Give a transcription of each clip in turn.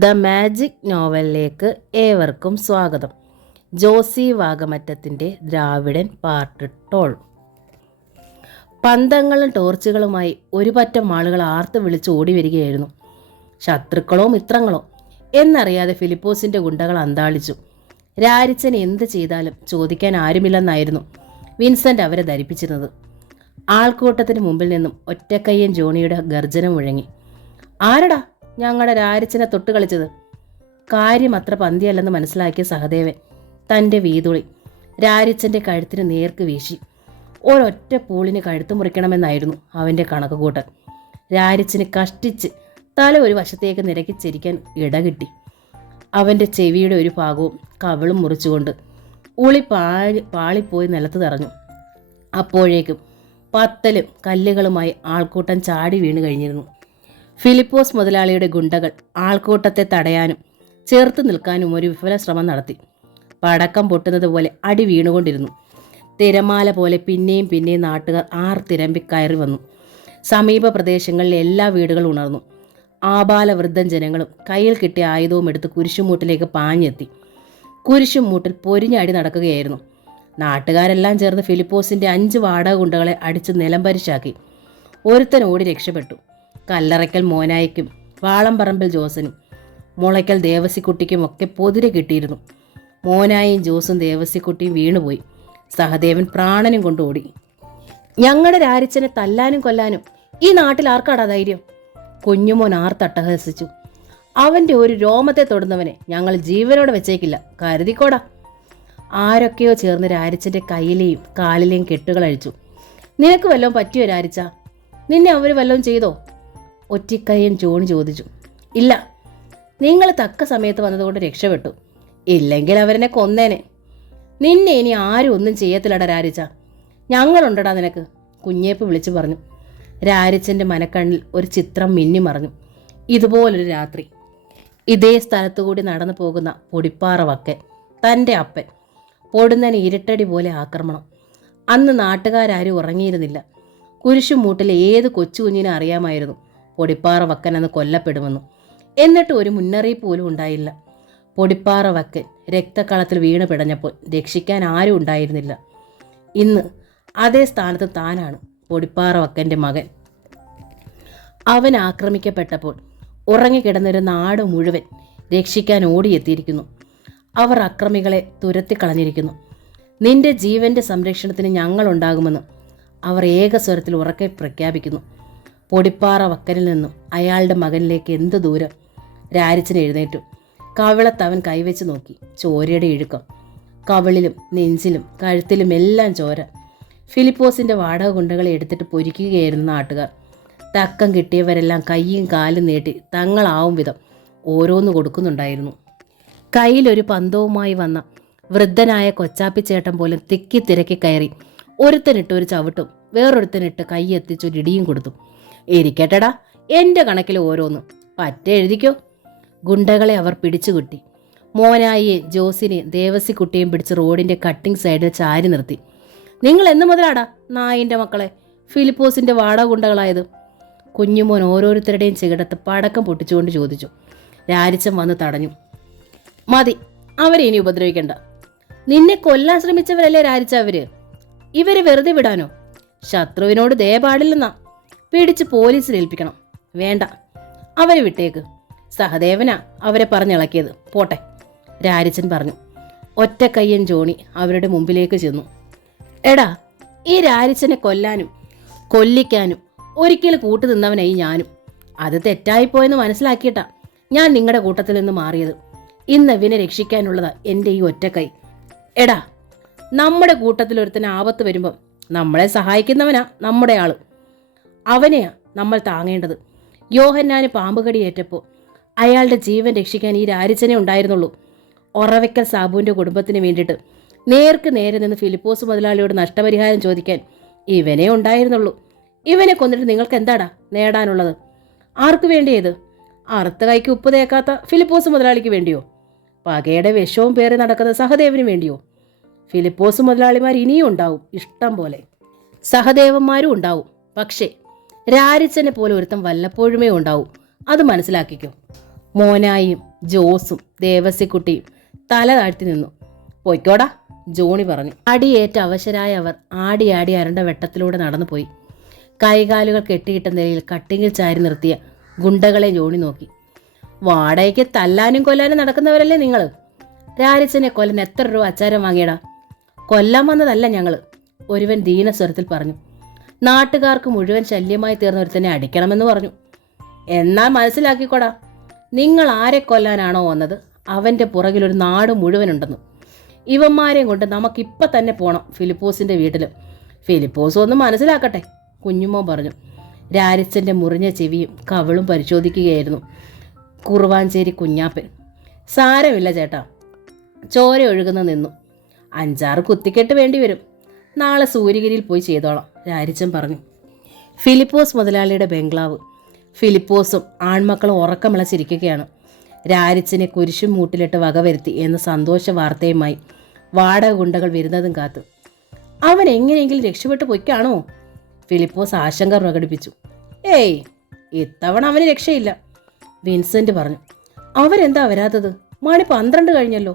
The magic നോവലിലേക്ക് ഏവർക്കും സ്വാഗതം. Josy വാഗമറ്റത്തിൻ്റെ ദ്രാവിഡൻ part 12. പന്തങ്ങളും ടോർച്ചുകളുമായി ഒരു പറ്റം ആളുകൾ ആർത്ത് വിളിച്ച് ഓടി വരികയായിരുന്നു. ശത്രുക്കളോ മിത്രങ്ങളോ എന്നറിയാതെ ഫിലിപ്പോസിൻ്റെ ഗുണ്ടകൾ അന്താളിച്ചു. രാരിച്ചൻ എന്ത് ചെയ്താലും ചോദിക്കാൻ ആരുമില്ലെന്നായിരുന്നു വിൻസെൻ്റ് അവരെ ധരിപ്പിച്ചിരുന്നത്. ആൾക്കൂട്ടത്തിന് മുമ്പിൽ നിന്നും ഒറ്റക്കയ്യൻ ജോണിയുടെ ഗർജനം മുഴങ്ങി. ആരടാ ഞങ്ങളുടെ രാരിച്ചനെ തൊട്ട് കളിച്ചത്? കാര്യം അത്ര പന്തിയല്ലെന്ന് മനസ്സിലാക്കിയ സഹദേവൻ തൻ്റെ വീതുളി രാരിച്ചൻ്റെ കഴുത്തിന് നേർക്ക് വീശി. ഒരൊറ്റ പൂളിന് കഴുത്ത് മുറിക്കണമെന്നായിരുന്നു അവൻ്റെ കണക്കുകൂട്ടൽ. രാരിച്ചന് കഷ്ടിച്ച് തല ഒരു വശത്തേക്ക് നിരക്കിച്ചിരിക്കാൻ ഇടകിട്ടി. അവൻ്റെ ചെവിയുടെ ഒരു ഭാഗവും കവിളും മുറിച്ചുകൊണ്ട് ഉളി പാളിപ്പോയി നിലത്ത് തറഞ്ഞു. അപ്പോഴേക്കും പത്തലും കല്ലുകളുമായി ആൾക്കൂട്ടം ചാടി വീണ് കഴിഞ്ഞിരുന്നു. ഫിലിപ്പോസ് മുതലാളിയുടെ ഗുണ്ടകൾ ആൾക്കൂട്ടത്തെ തടയാനും ചേർത്ത് നിൽക്കാനും ഒരു വിഫല ശ്രമം നടത്തി. പടക്കം പൊട്ടുന്നത് പോലെ അടി വീണുകൊണ്ടിരുന്നു. തിരമാല പോലെ പിന്നെയും പിന്നെയും നാട്ടുകാർ ആർത്തിരമ്പി കയറി വന്നു. സമീപ പ്രദേശങ്ങളിലെ എല്ലാ വീടുകളും ഉണർന്നു. ആബാലവൃദ്ധൻ ജനങ്ങളും കയ്യിൽ കിട്ടിയ ആയുധവും എടുത്ത് കുരിശുമൂട്ടിലേക്ക് പാഞ്ഞെത്തി. കുരിശുമൂട്ടിൽ പൊരിഞ്ഞടി നടക്കുകയായിരുന്നു. നാട്ടുകാരെല്ലാം ചേർന്ന് ഫിലിപ്പോസിൻ്റെ 5 വാടക ഗുണ്ടകളെ അടിച്ച് നിലംപരിശാക്കി. ഒരുത്തൻ ഓടി രക്ഷപ്പെട്ടു. കല്ലറയ്ക്കൽ മോനായിക്കും വാളംപറമ്പിൽ ജോസനും മുളയ്ക്കൽ ദേവസിക്കുട്ടിക്കും ഒക്കെ പൊതിരെ കിട്ടിയിരുന്നു. മോനായും ജോസും ദേവസിക്കുട്ടിയും വീണുപോയി. സഹദേവൻ പ്രാണനും കൊണ്ട് ഓടി. ഞങ്ങളുടെ രാരിച്ചനെ തല്ലാനും കൊല്ലാനും ഈ നാട്ടിൽ ആർക്കാടാ ധൈര്യം? കുഞ്ഞുമോൻ ആർത്തട്ടഹസിച്ചു. അവൻ്റെ ഒരു രോമത്തെ തൊടുന്നവനെ ഞങ്ങൾ ജീവനോടെ വെച്ചേക്കില്ല, കരുതിക്കോടാ. ആരൊക്കെയോ ചേർന്ന് രാരിച്ചൻ്റെ കയ്യിലെയും കാലിലെയും കെട്ടുകൾ അഴിച്ചു. നിനക്ക് വല്ലതും പറ്റിയോ രാരിച്ച? നിന്നെ അവർ വല്ലതും ചെയ്തോ? ഒറ്റിക്കയ്യൻ ജോണി ചോദിച്ചു. ഇല്ല, നിങ്ങൾ തക്ക സമയത്ത് വന്നതുകൊണ്ട് രക്ഷപ്പെട്ടു. ഇല്ലെങ്കിൽ അവരെന്നെ കൊന്നേനെ. നിന്നെ ഇനി ആരും ഒന്നും ചെയ്യത്തില്ലടാ രാരിച്ച. ഞങ്ങളുണ്ടടാ നിനക്ക്, കുഞ്ഞേപ്പ് വിളിച്ചു പറഞ്ഞു. രാരിച്ചൻ്റെ മനക്കണ്ണിൽ ഒരു ചിത്രം മിന്നിമറഞ്ഞു. ഇതുപോലൊരു രാത്രി ഇതേ സ്ഥലത്തുകൂടി നടന്നു പോകുന്ന പൊടിപ്പാറ വക്കൻ, തൻ്റെ അപ്പൻ. പൊടുന്നതിന് ഇരട്ടടി പോലെ ആക്രമണം. അന്ന് നാട്ടുകാരും ഉറങ്ങിയിരുന്നില്ല. കുരിശുമൂട്ടിലെ ഏത് കൊച്ചു കുഞ്ഞിനും അറിയാമായിരുന്നു പൊടിപ്പാറ വക്കൻ അന്ന് കൊല്ലപ്പെടുമെന്ന്. എന്നിട്ട് ഒരു മുന്നറിയിപ്പ് പോലും ഉണ്ടായില്ല. പൊടിപ്പാറ വക്കൻ രക്തക്കളത്തിൽ വീണ് പിടഞ്ഞപ്പോൾ രക്ഷിക്കാൻ ആരും ഉണ്ടായിരുന്നില്ല. ഇന്ന് അതേ സ്ഥാനത്ത് താനാണ് പൊടിപ്പാറ വക്കൻ്റെ മകൻ. അവൻ ആക്രമിക്കപ്പെട്ടപ്പോൾ ഉറങ്ങിക്കിടന്നൊരു നാട് മുഴുവൻ രക്ഷിക്കാൻ ഓടിയെത്തിയിരിക്കുന്നു. അവർ അക്രമികളെ തുരത്തിക്കളഞ്ഞിരിക്കുന്നു. നിന്റെ ജീവൻ്റെ സംരക്ഷണത്തിന് ഞങ്ങളുണ്ടാകുമെന്ന് അവർ ഏകസ്വരത്തിൽ ഉറക്കെ പ്രഖ്യാപിക്കുന്നു. പൊടിപ്പാറ വക്കനിൽ നിന്നും അയാളുടെ മകനിലേക്ക് എന്ത് ദൂരം? രാരിച്ചൻ എഴുന്നേറ്റു. കവിളത്തവൻ കൈവച്ച് നോക്കി. ചോരയുടെ ഇഴുക്കം. കവിളിലും നെഞ്ചിലും കഴുത്തിലും എല്ലാം ചോര. ഫിലിപ്പോസിൻ്റെ വാടക ഗുണ്ടകളെ എടുത്തിട്ട് പൊരിക്കുകയായിരുന്നു നാട്ടുകാർ. തക്കം കിട്ടിയവരെല്ലാം കൈയും കാലും നീട്ടി തങ്ങളാവും വിധം ഓരോന്ന് കൊടുക്കുന്നുണ്ടായിരുന്നു. കയ്യിലൊരു പന്തവുമായി വന്ന വൃദ്ധനായ കൊച്ചാപ്പിച്ചേട്ടൻ പോലും തിക്കി തിരക്കി കയറി ഒരുത്തനിട്ട് ഒരു ചവിട്ടും വേറൊരുത്തനിട്ട് കൈ എത്തിച്ചൊരിടിയും കൊടുത്തു. ഇരിക്കട്ടെടാ, എൻ്റെ കണക്കിൽ ഓരോന്ന് പറ്റേ എഴുതിക്കോ. ഗുണ്ടകളെ അവർ പിടിച്ചുകുട്ടി. മോനായിയെ ജോസിനെയും ദേവസിക്കുട്ടിയും പിടിച്ച് റോഡിൻ്റെ കട്ടിംഗ് സൈഡിൽ ചാരി നിർത്തി. നിങ്ങൾ എന്ന് മുതലാടാ നായിൻ്റെ മക്കളെ ഫിലിപ്പോസിൻ്റെ വാടക ഗുണ്ടകളായത്? കുഞ്ഞുമോൻ ഓരോരുത്തരുടെയും ചികിടത്ത് പടക്കം പൊട്ടിച്ചുകൊണ്ട് ചോദിച്ചു. രാരിച്ചൻ വന്ന് തടഞ്ഞു. മതി, അവരെ ഇനി ഉപദ്രവിക്കണ്ട. നിന്നെ കൊല്ലാൻ ശ്രമിച്ചവരല്ലേ രാരിച്ച അവര്? ഇവരെ വെറുതെ വിടാനോ? ശത്രുവിനോട് ദയ പാടില്ലെന്നാ. പിടിച്ച് പോലീസിൽ ഏൽപ്പിക്കണം. വേണ്ട, അവരെ വിട്ടേക്ക്. സഹദേവനാ അവരെ പറഞ്ഞിളക്കിയത്. പോട്ടെ, രാരിച്ചൻ പറഞ്ഞു. ഒറ്റക്കയ്യൻ ജോണി അവരുടെ മുമ്പിലേക്ക് ചെന്നു. എടാ, ഈ രാരിച്ചനെ കൊല്ലാനും കൊല്ലിക്കാനും ഒരിക്കൽ കൂട്ടു നിന്നവനായി ഞാനും. അത് തെറ്റായിപ്പോയെന്ന് മനസ്സിലാക്കിയിട്ടാ ഞാൻ നിങ്ങളുടെ കൂട്ടത്തിൽ നിന്ന് മാറിയത്. ഇന്ന് ഇവനെ രക്ഷിക്കാനുള്ളതാ എൻ്റെ ഈ ഒറ്റക്കൈ. എടാ, നമ്മുടെ കൂട്ടത്തിൽ ഒരുത്തന് ആപത്ത് വരുമ്പം നമ്മളെ സഹായിക്കുന്നവനാ നമ്മുടെ ആള്. അവനെയാ നമ്മൾ താങ്ങേണ്ടത്. യോഹന്നാന് പാമ്പുകടിയേറ്റപ്പോൾ അയാളുടെ ജീവൻ രക്ഷിക്കാൻ ഈ രാരിച്ചനെ ഉണ്ടായിരുന്നുള്ളൂ. ഒറവയ്ക്കൽ സാബുവിൻ്റെ കുടുംബത്തിന് വേണ്ടിയിട്ട് നേർക്ക് നേരെ നിന്ന് ഫിലിപ്പോസ് മുതലാളിയോട് നഷ്ടപരിഹാരം ചോദിക്കാൻ ഇവനെ ഉണ്ടായിരുന്നുള്ളൂ. ഇവനെ കൊന്നിട്ട് നിങ്ങൾക്ക് എന്താടാ നേടാനുള്ളത്? ആർക്കു വേണ്ടിയത്? അറുത്ത കൈക്ക് ഉപ്പ് തേക്കാത്ത ഫിലിപ്പോസ് മുതലാളിക്ക് വേണ്ടിയോ? പകയുടെ വിഷവും പേറി നടക്കുന്ന സഹദേവന് വേണ്ടിയോ? ഫിലിപ്പോസ് മുതലാളിമാർ ഇനിയും ഉണ്ടാവും, ഇഷ്ടം പോലെ. സഹദേവന്മാരും ഉണ്ടാവും. പക്ഷേ രാരിച്ചനെ പോലെ ഒരുത്തം വല്ലപ്പോഴുമേ ഉണ്ടാവും. അത് മനസ്സിലാക്കിക്കോ. മോനായും ജോസും ദേവസിക്കുട്ടിയും തല താഴ്ത്തി നിന്നു. പൊയ്ക്കോടാ, ജോണി പറഞ്ഞു. അടിയേറ്റ അവശരായ അവർ ആടി ആടി അരണ്ട വെട്ടത്തിലൂടെ നടന്നുപോയി. കൈകാലുകൾ കെട്ടിയിട്ട നിലയിൽ കട്ടിങ്ങിൽ ചാരി നിർത്തിയ ഗുണ്ടകളെ ജോണി നോക്കി. വാടകയ്ക്ക് തല്ലാനും കൊല്ലാനും നടക്കുന്നവരല്ലേ നിങ്ങൾ? രാരിച്ചനെ കൊല്ലൻ എത്ര രൂപ അച്ചാരം വാങ്ങിയടാ? കൊല്ലാൻ വന്നതല്ല ഞങ്ങൾ, ഒരുവൻ ദീനസ്വരത്തിൽ പറഞ്ഞു. നാട്ടുകാർക്ക് മുഴുവൻ ശല്യമായി തീർന്ന ഒരുത്തനെ അടിക്കണമെന്ന് പറഞ്ഞു. എന്നാൽ മനസ്സിലാക്കിക്കോടാ, നിങ്ങൾ ആരെ കൊല്ലാനാണോ വന്നത് അവൻ്റെ പുറകിലൊരു നാട് മുഴുവനുണ്ടെന്ന്. ഇവന്മാരെയും കൊണ്ട് നമുക്കിപ്പം തന്നെ പോകണം ഫിലിപ്പോസിൻ്റെ വീട്ടിൽ. ഫിലിപ്പോസ് ഒന്ന് മനസ്സിലാക്കട്ടെ, കുഞ്ഞുമോൻ പറഞ്ഞു. രാരിച്ചൻ്റെ മുറിഞ്ഞ ചെവിയും കവിളും പരിശോധിക്കുകയായിരുന്നു കുറുവാഞ്ചേരി കുഞ്ഞാപ്പൻ. സാരമില്ല ചേട്ടാ, ചോര ഒഴുകുന്ന നിന്നു. 5-6 കുത്തിക്കെട്ട് വേണ്ടി വരും. നാളെ സൂര്യഗിരിയിൽ പോയി ചെയ്തോളാം, രാരിച്ചൻ പറഞ്ഞു. ഫിലിപ്പോസ് മുതലാളിയുടെ ബംഗ്ലാവ്. ഫിലിപ്പോസും ആൺമക്കളും ഉറക്കമിളച്ചിരിക്കുകയാണ്. രാരിച്ചനെ കുരിശും മൂട്ടിലിട്ട് വകവരുത്തി എന്ന സന്തോഷ വാർത്തയുമായി വാടക ഗുണ്ടകൾ വരുന്നതും കാത്ത്. അവൻ എങ്ങനെയെങ്കിലും രക്ഷപ്പെട്ടു പൊയ്ക്കാണോ? ഫിലിപ്പോസ് ആശങ്ക പ്രകടിപ്പിച്ചു. ഏയ്, ഇത്തവണ അവന് രക്ഷയില്ല, വിൻസെന്റ് പറഞ്ഞു. അവരെന്താ വരാത്തത്? മണി 12 കഴിഞ്ഞല്ലോ.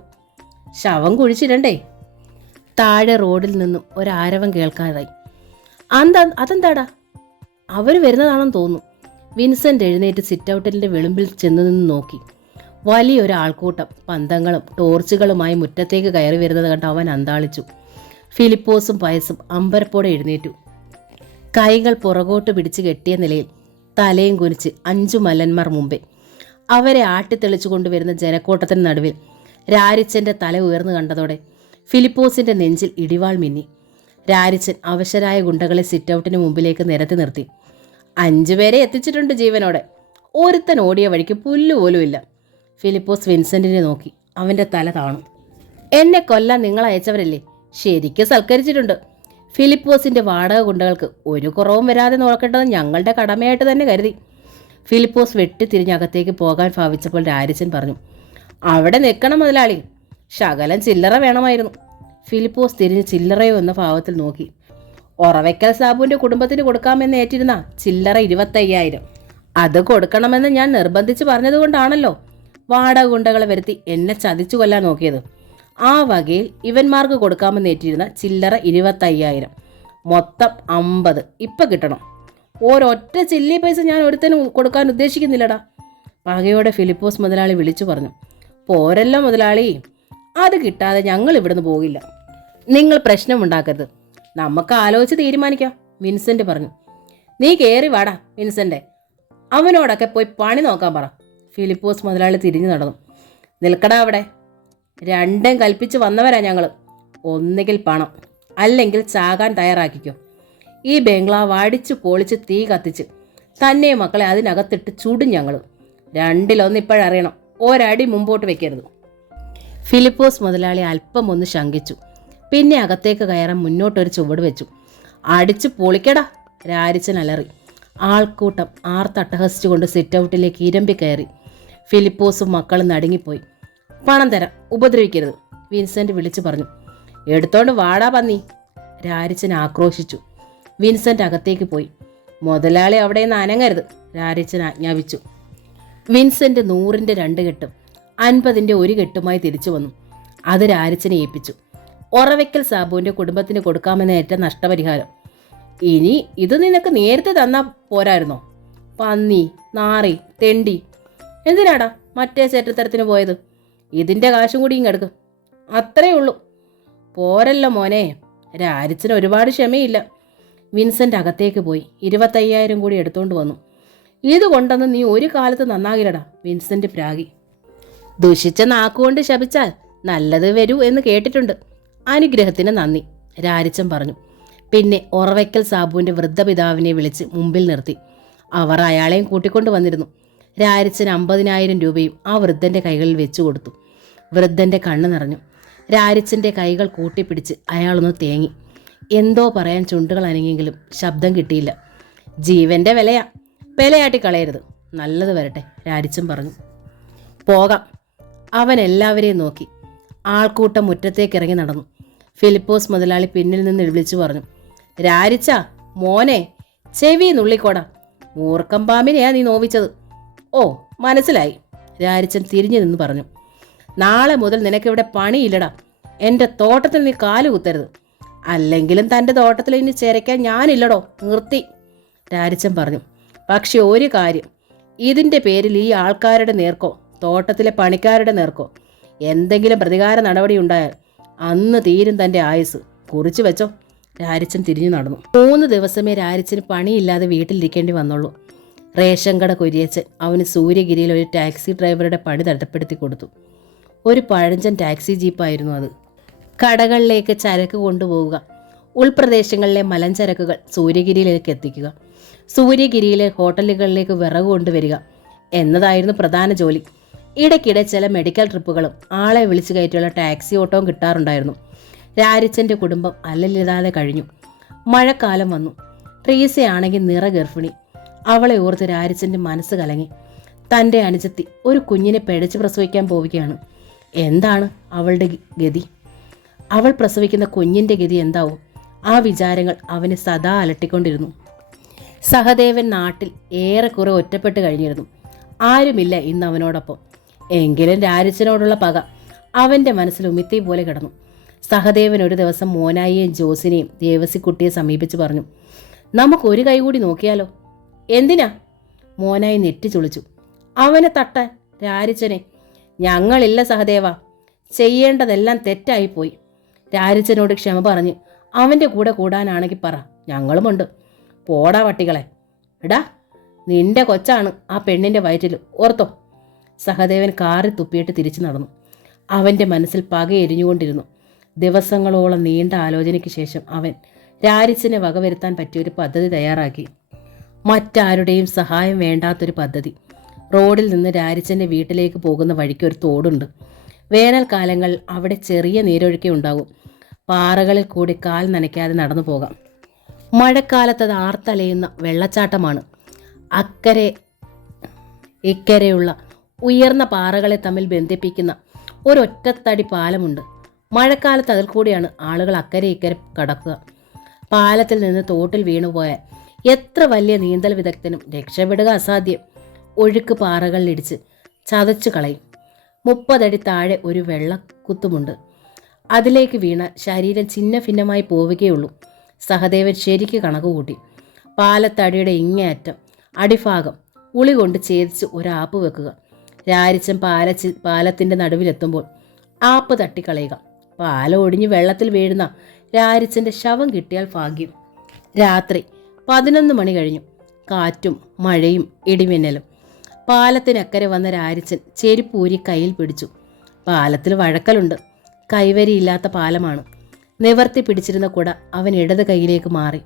ശവം കുഴിച്ചിടണ്ടേ? താഴെ റോഡിൽ നിന്നും ഒരാരവം കേൾക്കാതായി. അതെന്താടാ? അവർ വരുന്നതാണെന്ന് തോന്നുന്നു. വിൻസെന്റ് എഴുന്നേറ്റ് സിറ്റൗട്ടിൻ്റെ വെളുമ്പിൽ ചെന്നു നിന്ന് നോക്കി. വലിയൊരു ആൾക്കൂട്ടം പന്തങ്ങളും ടോർച്ചുകളുമായി മുറ്റത്തേക്ക് കയറി വരുന്നത് കണ്ട് അവൻ അന്താളിച്ചു. ഫിലിപ്പോസും പയസും അമ്പരപ്പോടെ എഴുന്നേറ്റു. കൈകൾ പുറകോട്ട് പിടിച്ച് കെട്ടിയ നിലയിൽ തലയും കുനിച്ച് 5 മല്ലന്മാർ മുമ്പേ. അവരെ ആട്ടിത്തെളിച്ചു കൊണ്ടുവരുന്ന ജനക്കൂട്ടത്തിന് നടുവിൽ രാരിച്ചൻ്റെ തല ഉയർന്നു കണ്ടതോടെ ഫിലിപ്പോസിൻ്റെ നെഞ്ചിൽ ഇടിവാൾ മിന്നി. രാരിച്ചൻ അവശരായ ഗുണ്ടകളെ സിറ്റൗട്ടിന് മുമ്പിലേക്ക് നിരത്തി നിർത്തി. 5 പേരെ എത്തിച്ചിട്ടുണ്ട് ജീവനോടെ. ഒരുത്തൻ ഓടിയ വഴിക്ക് പുല്ലുപോലുമില്ല. ഫിലിപ്പോസ് വിൻസെന്റിനെ നോക്കി. അവൻ്റെ തല താണു. എന്നെ കൊല്ലാൻ നിങ്ങൾ അയച്ചവരല്ലേ? ശരിക്കും സൽക്കരിച്ചിട്ടുണ്ട്. ഫിലിപ്പോസിൻ്റെ വാടക ഗുണ്ടകൾക്ക് ഒരു കുറവും വരാതെ നോക്കേണ്ടത് ഞങ്ങളുടെ കടമയായിട്ട് തന്നെ കരുതി. ഫിലിപ്പോസ് വെട്ടിത്തിരിഞ്ഞകത്തേക്ക് പോകാൻ ഭാവിച്ചപ്പോൾ രാരിച്ചൻ പറഞ്ഞു. അവിടെ നിൽക്കണം മുതലാളി, ശകലം ചില്ലറ വേണമായിരുന്നു. ഫിലിപ്പോസ് തിരിഞ്ഞ് ചില്ലറയോ എന്ന ഭാവത്തിൽ നോക്കി. ഒറവയ്ക്കൽ സാബുവിൻ്റെ കുടുംബത്തിന് കൊടുക്കാമെന്ന് ഏറ്റിരുന്ന ചില്ലറ 25,000. അത് കൊടുക്കണമെന്ന് ഞാൻ നിർബന്ധിച്ച് പറഞ്ഞതുകൊണ്ടാണല്ലോ വാടക ഗുണ്ടകളെ വരുത്തി എന്നെ ചതിച്ചു കൊല്ലാൻ നോക്കിയത്. ആ വകയിൽ ഇവന്മാർക്ക് കൊടുക്കാമെന്ന് ഏറ്റിരുന്ന ചില്ലറ 25,000, മൊത്തം 50 ഇപ്പം കിട്ടണം. ഒരൊറ്റ ചില്ലി പൈസ ഞാൻ ഒരുത്തനും കൊടുക്കാൻ ഉദ്ദേശിക്കുന്നില്ലടാ, പകയോടെ ഫിലിപ്പോസ് മുതലാളി വിളിച്ചു പറഞ്ഞു. പോരല്ലോ മുതലാളി, അത് കിട്ടാതെ ഞങ്ങൾ ഇവിടുന്ന് പോകില്ല. നിങ്ങൾ പ്രശ്നമുണ്ടാക്കരുത്, നമുക്ക് ആലോചിച്ച് തീരുമാനിക്കാം, വിൻസെന്റ് പറഞ്ഞു. നീ കയറി വാടാ വിൻസെന്റെ, അവനോടൊക്കെ പോയി പണി നോക്കാൻ പറ. ഫിലിപ്പോസ് മുതലാളി തിരിഞ്ഞു നടന്നു. നിൽക്കടാ അവിടെ, രണ്ടും കൽപ്പിച്ച് വന്നവരാ ഞങ്ങൾ. ഒന്നുകിൽ പണം, അല്ലെങ്കിൽ ചാകാൻ തയ്യാറാക്കിക്കോ. ഈ ബംഗ്ലാവ് അടിച്ചു പൊളിച്ച് തീ കത്തിച്ച് തന്നെ മക്കളെ അതിനകത്തിട്ട് ചുടും ഞങ്ങൾ. രണ്ടിലൊന്ന് ഇപ്പോഴറിയണം, ഒരടി മുമ്പോട്ട് വെക്കരുത്. ഫിലിപ്പോസ് മുതലാളി അല്പം ഒന്ന് ശങ്കിച്ചു. പിന്നെ അകത്തേക്ക് കയറാൻ മുന്നോട്ടൊരു ചുവട് വെച്ചു. അടിച്ചു പൊളിക്കടാ, രാരിച്ചൻ അലറി. ആൾക്കൂട്ടം ആർത്തട്ടഹസിച്ചുകൊണ്ട് സിറ്റൗട്ടിലേക്ക് ഇരമ്പി കയറി. ഫിലിപ്പോസും മക്കളും നടുങ്ങിപ്പോയി. പണം തരാം, ഉപദ്രവിക്കരുത്, വിൻസെന്റ് വിളിച്ചു പറഞ്ഞു. എടുത്തോണ്ട് വാടാ പന്നി, രാരിച്ചൻ ആക്രോശിച്ചു. വിൻസെന്റ് അകത്തേക്ക് പോയി. മുതലാളി അവിടെ നിന്ന് അനങ്ങരുത്, രാരിച്ചൻ ആജ്ഞാപിച്ചു. വിൻസെന്റ് 100ന്റെ 2 കെട്ടും 50ന്റെ 1 കെട്ടുമായി തിരിച്ചു വന്നു. അത് രാരിച്ചനെ ഏൽപ്പിച്ചു. ഒറവയ്ക്കൽ സാബുവിൻ്റെ കുടുംബത്തിന് കൊടുക്കാമെന്ന ഏറ്റ നഷ്ടപരിഹാരം. ഇനി ഇത് നിനക്ക് നേരത്തെ തന്നാ പോരായിരുന്നോ? പന്നി, നാറി, തെണ്ടി, എന്തിനാടാ മറ്റേ ചേറ്റത്തരത്തിന് പോയത്? ഇതിൻ്റെ കാശും കൂടി ഇങ്ങെടുക്കും, അത്രയേ ഉള്ളൂ. പോരല്ലോ മോനെ, രാരിച്ചന് ഒരുപാട് ക്ഷമയില്ല. വിൻസെൻ്റ് അകത്തേക്ക് പോയി 25,000 കൂടി എടുത്തുകൊണ്ട് വന്നു. ഇതുകൊണ്ടൊന്നും നീ ഒരു കാലത്ത് നന്നാകില്ലടാ, വിൻസെൻ്റ് പ്രാഗി. ദുഷിച്ച നാക്കുകൊണ്ട് ശപിച്ചാൽ നല്ലത് വരൂ എന്ന് കേട്ടിട്ടുണ്ട്. അനുഗ്രഹത്തിന് നന്ദി, രാരിച്ചൻ പറഞ്ഞു. പിന്നെ ഒറവയ്ക്കൽ സാബുവിൻ്റെ വൃദ്ധപിതാവിനെ വിളിച്ച് മുമ്പിൽ നിർത്തി. അവർ അയാളെയും കൂട്ടിക്കൊണ്ട് വന്നിരുന്നു. രാരിച്ചൻ 50,000 രൂപയും ആ വൃദ്ധൻ്റെ കൈകളിൽ വെച്ചു കൊടുത്തു. വൃദ്ധൻ്റെ കണ്ണ് നിറഞ്ഞു. രാരിച്ചൻ്റെ കൈകൾ കൂട്ടിപ്പിടിച്ച് അയാളൊന്ന് തേങ്ങി. എന്തോ പറയാൻ ചുണ്ടുകൾ അനങ്ങിയെങ്കിലും ശബ്ദം കിട്ടിയില്ല. ജീവൻ്റെ വിലയാട്ടി കളയരുത്, നല്ലത് വരട്ടെ, രാരിച്ചൻ പറഞ്ഞു. പോകാം. അവൻ എല്ലാവരെയും നോക്കി. ആൾക്കൂട്ടം മുറ്റത്തേക്ക് ഇറങ്ങി നടന്നു. ഫിലിപ്പോസ് മുതലാളി പിന്നിൽ നിന്ന് വിളിച്ചു പറഞ്ഞു. രാരിച്ച മോനെ, ചെവി നുള്ളിക്കോടാ, മൂർക്കം പാമ്പിനെയാ നീ നോവിച്ചത്. ഓ മനസ്സിലായി, രാരിച്ചൻ തിരിഞ്ഞു നിന്ന് പറഞ്ഞു. നാളെ മുതൽ നിനക്കിവിടെ പണിയില്ലടാ. എൻ്റെ തോട്ടത്തിൽ നീ കാല് കുത്തരുത്. അല്ലെങ്കിലും തൻ്റെ തോട്ടത്തിൽ ഇനി ചിരയ്ക്കാൻ ഞാനില്ലടോ, നിർത്തി, രാരിച്ചൻ പറഞ്ഞു. പക്ഷെ ഒരു കാര്യം, ഇതിൻ്റെ പേരിൽ ഈ ആൾക്കാരുടെ നേർക്കോ തോട്ടത്തിലെ പണിക്കാരുടെ നേർക്കോ എന്തെങ്കിലും പ്രതികാര നടപടി ഉണ്ടായാൽ അന്ന് തീരും തൻ്റെ ആയുസ്. കുറിച്ചു വെച്ചോ. രാരിച്ചൻ തിരിഞ്ഞു നടന്നു. 3 ദിവസമേ രാരിച്ചന് പണിയില്ലാതെ വീട്ടിലിരിക്കേണ്ടി വന്നുള്ളൂ. റേഷൻ കട കൊരിയച്ചൻ അവന് സൂര്യഗിരിയിൽ ഒരു ടാക്സി ഡ്രൈവറുടെ പണി തടപ്പെടുത്തി കൊടുത്തു. ഒരു പഴഞ്ചൻ ടാക്സി ജീപ്പായിരുന്നു അത്. കടകളിലേക്ക് ചരക്ക് കൊണ്ടുപോവുക, ഉൾപ്രദേശങ്ങളിലെ മലഞ്ചരക്കുകൾ സൂര്യഗിരിയിലേക്ക് എത്തിക്കുക, സൂര്യഗിരിയിലെ ഹോട്ടലുകളിലേക്ക് വിറക് കൊണ്ടുവരിക എന്നതായിരുന്നു പ്രധാന ജോലി. ഇടയ്ക്കിടെ ചില മെഡിക്കൽ ട്രിപ്പുകളും ആളെ വിളിച്ചു കയറ്റിയുള്ള ടാക്സി ഓട്ടവും കിട്ടാറുണ്ടായിരുന്നു. രാരിച്ചൻ്റെ കുടുംബം അല്ലലില്ലാതെ കഴിഞ്ഞു. മഴക്കാലം വന്നു. ട്രീസയാണെങ്കിൽ നിറഗർഭിണി. അവളെ ഓർത്ത് രാരിച്ചൻ്റെ മനസ്സ് കലങ്ങി. തൻ്റെ അനുജത്തി ഒരു കുഞ്ഞിനെ പിഴച്ച് പ്രസവിക്കാൻ പോവുകയാണ്. എന്താണ് അവളുടെ ഗതി? അവൾ പ്രസവിക്കുന്ന കുഞ്ഞിൻ്റെ ഗതി എന്താവും? ആ വിചാരങ്ങൾ അവനെ സദാ അലട്ടിക്കൊണ്ടിരുന്നു. സഹദേവൻ നാട്ടിൽ ഏറെക്കുറെ ഒറ്റപ്പെട്ട് കഴിഞ്ഞിരുന്നു. ആരുമില്ല ഇന്ന് അവനോടൊപ്പം. എങ്കിലും രാരിച്ചനോടുള്ള പക അവൻ്റെ മനസ്സിൽ ഉമിത്തി പോലെ കിടന്നു. സഹദേവൻ ഒരു ദിവസം മോനായിയെയും ജോസിനെയും ദേവസിക്കുട്ടിയെ സമീപിച്ച് പറഞ്ഞു, നമുക്കൊരു കൈ കൂടി നോക്കിയാലോ? എന്തിനാ? മോനായി നെറ്റി ചുളിച്ചു. അവനെ തട്ടാൻ, രാരിച്ചനെ. ഞങ്ങളില്ല സഹദേവ, ചെയ്യേണ്ടതെല്ലാം തെറ്റായിപ്പോയി. രാരിച്ചനോട് ക്ഷമ പറഞ്ഞ് അവൻ്റെ കൂടെ കൂടാനാണെങ്കിൽ പറ, ഞങ്ങളുമുണ്ട്. പോടാ വട്ടികളെ. എടാ, നിന്റെ കൊച്ചാണ് ആ പെണ്ണിൻ്റെ വയറ്റിൽ, ഓർത്തോ? സഹദേവൻ കാറി തുപ്പിയിട്ട് തിരിച്ചു നടന്നു. അവൻ്റെ മനസ്സിൽ പക എരിഞ്ഞുകൊണ്ടിരുന്നു. ദിവസങ്ങളോളം നീണ്ട ആലോചനയ്ക്ക് ശേഷം അവൻ രാരിച്ചനെ വകവരുത്താൻ പറ്റിയൊരു പദ്ധതി തയ്യാറാക്കി. മറ്റാരുടെയും സഹായം വേണ്ടാത്തൊരു പദ്ധതി. റോഡിൽ നിന്ന് രാരിച്ചൻ്റെ വീട്ടിലേക്ക് പോകുന്ന വഴിക്ക് ഒരു തോടുണ്ട്. വേനൽക്കാലങ്ങളിൽ അവിടെ ചെറിയ നീരൊഴുക്കെ ഉണ്ടാകും. പാറകളിൽ കൂടി കാൽ നനയ്ക്കാതെ നടന്നു പോകാം. മഴക്കാലത്ത് അത് ആർത്തലയുന്ന വെള്ളച്ചാട്ടമാണ്. അക്കരെ ഇക്കരെയുള്ള ഉയർന്ന പാറകളെ തമ്മിൽ ബന്ധിപ്പിക്കുന്ന ഒരൊറ്റത്തടി പാലമുണ്ട്. മഴക്കാലത്ത് അതിൽ കൂടിയാണ് ആളുകൾ അക്കരെ ഇക്കരെ കടക്കുക. പാലത്തിൽ നിന്ന് തോട്ടിൽ വീണുപോയാൽ എത്ര വലിയ നീന്തൽ വിദഗ്ധനും രക്ഷപ്പെടുക അസാധ്യം. ഒഴുക്ക് പാറകളിലിടിച്ച് ചതച്ചു കളയും. 30 അടി താഴെ ഒരു വെള്ളക്കുത്തുമുണ്ട്. അതിലേക്ക് വീണാൽ ശരീരം ഛിന്ന ഭിന്നമായി പോവുകയുള്ളൂ. സഹദേവൻ ശരിക്ക് കണക്കുകൂട്ടി. പാലത്തടിയുടെ ഇങ്ങേയറ്റം അടിഭാഗം ഉളി കൊണ്ട് ഛേദിച്ച് ഒരാപ്പ് വെക്കുക. രാരിച്ചൻ പാലത്തിൻ്റെ നടുവിലെത്തുമ്പോൾ ആപ്പ് തട്ടിക്കളയുക. പാലം ഒടിഞ്ഞ് വെള്ളത്തിൽ വീഴുന്ന രാരിച്ചൻ്റെ ശവം കിട്ടിയാൽ ഭാഗ്യം. രാത്രി 11 മണി കഴിഞ്ഞു. കാറ്റും മഴയും ഇടിമിന്നലും. പാലത്തിനക്കരെ വന്ന രാരിച്ചൻ ചെരുപ്പൂരി കയ്യിൽ പിടിച്ചു. പാലത്തിൽ വഴക്കലുണ്ട്. കൈവരിയില്ലാത്ത പാലമാണ്. നിവർത്തി പിടിച്ചിരുന്ന കുട അവൻ ഇടത് കൈയിലേക്ക് മാറി.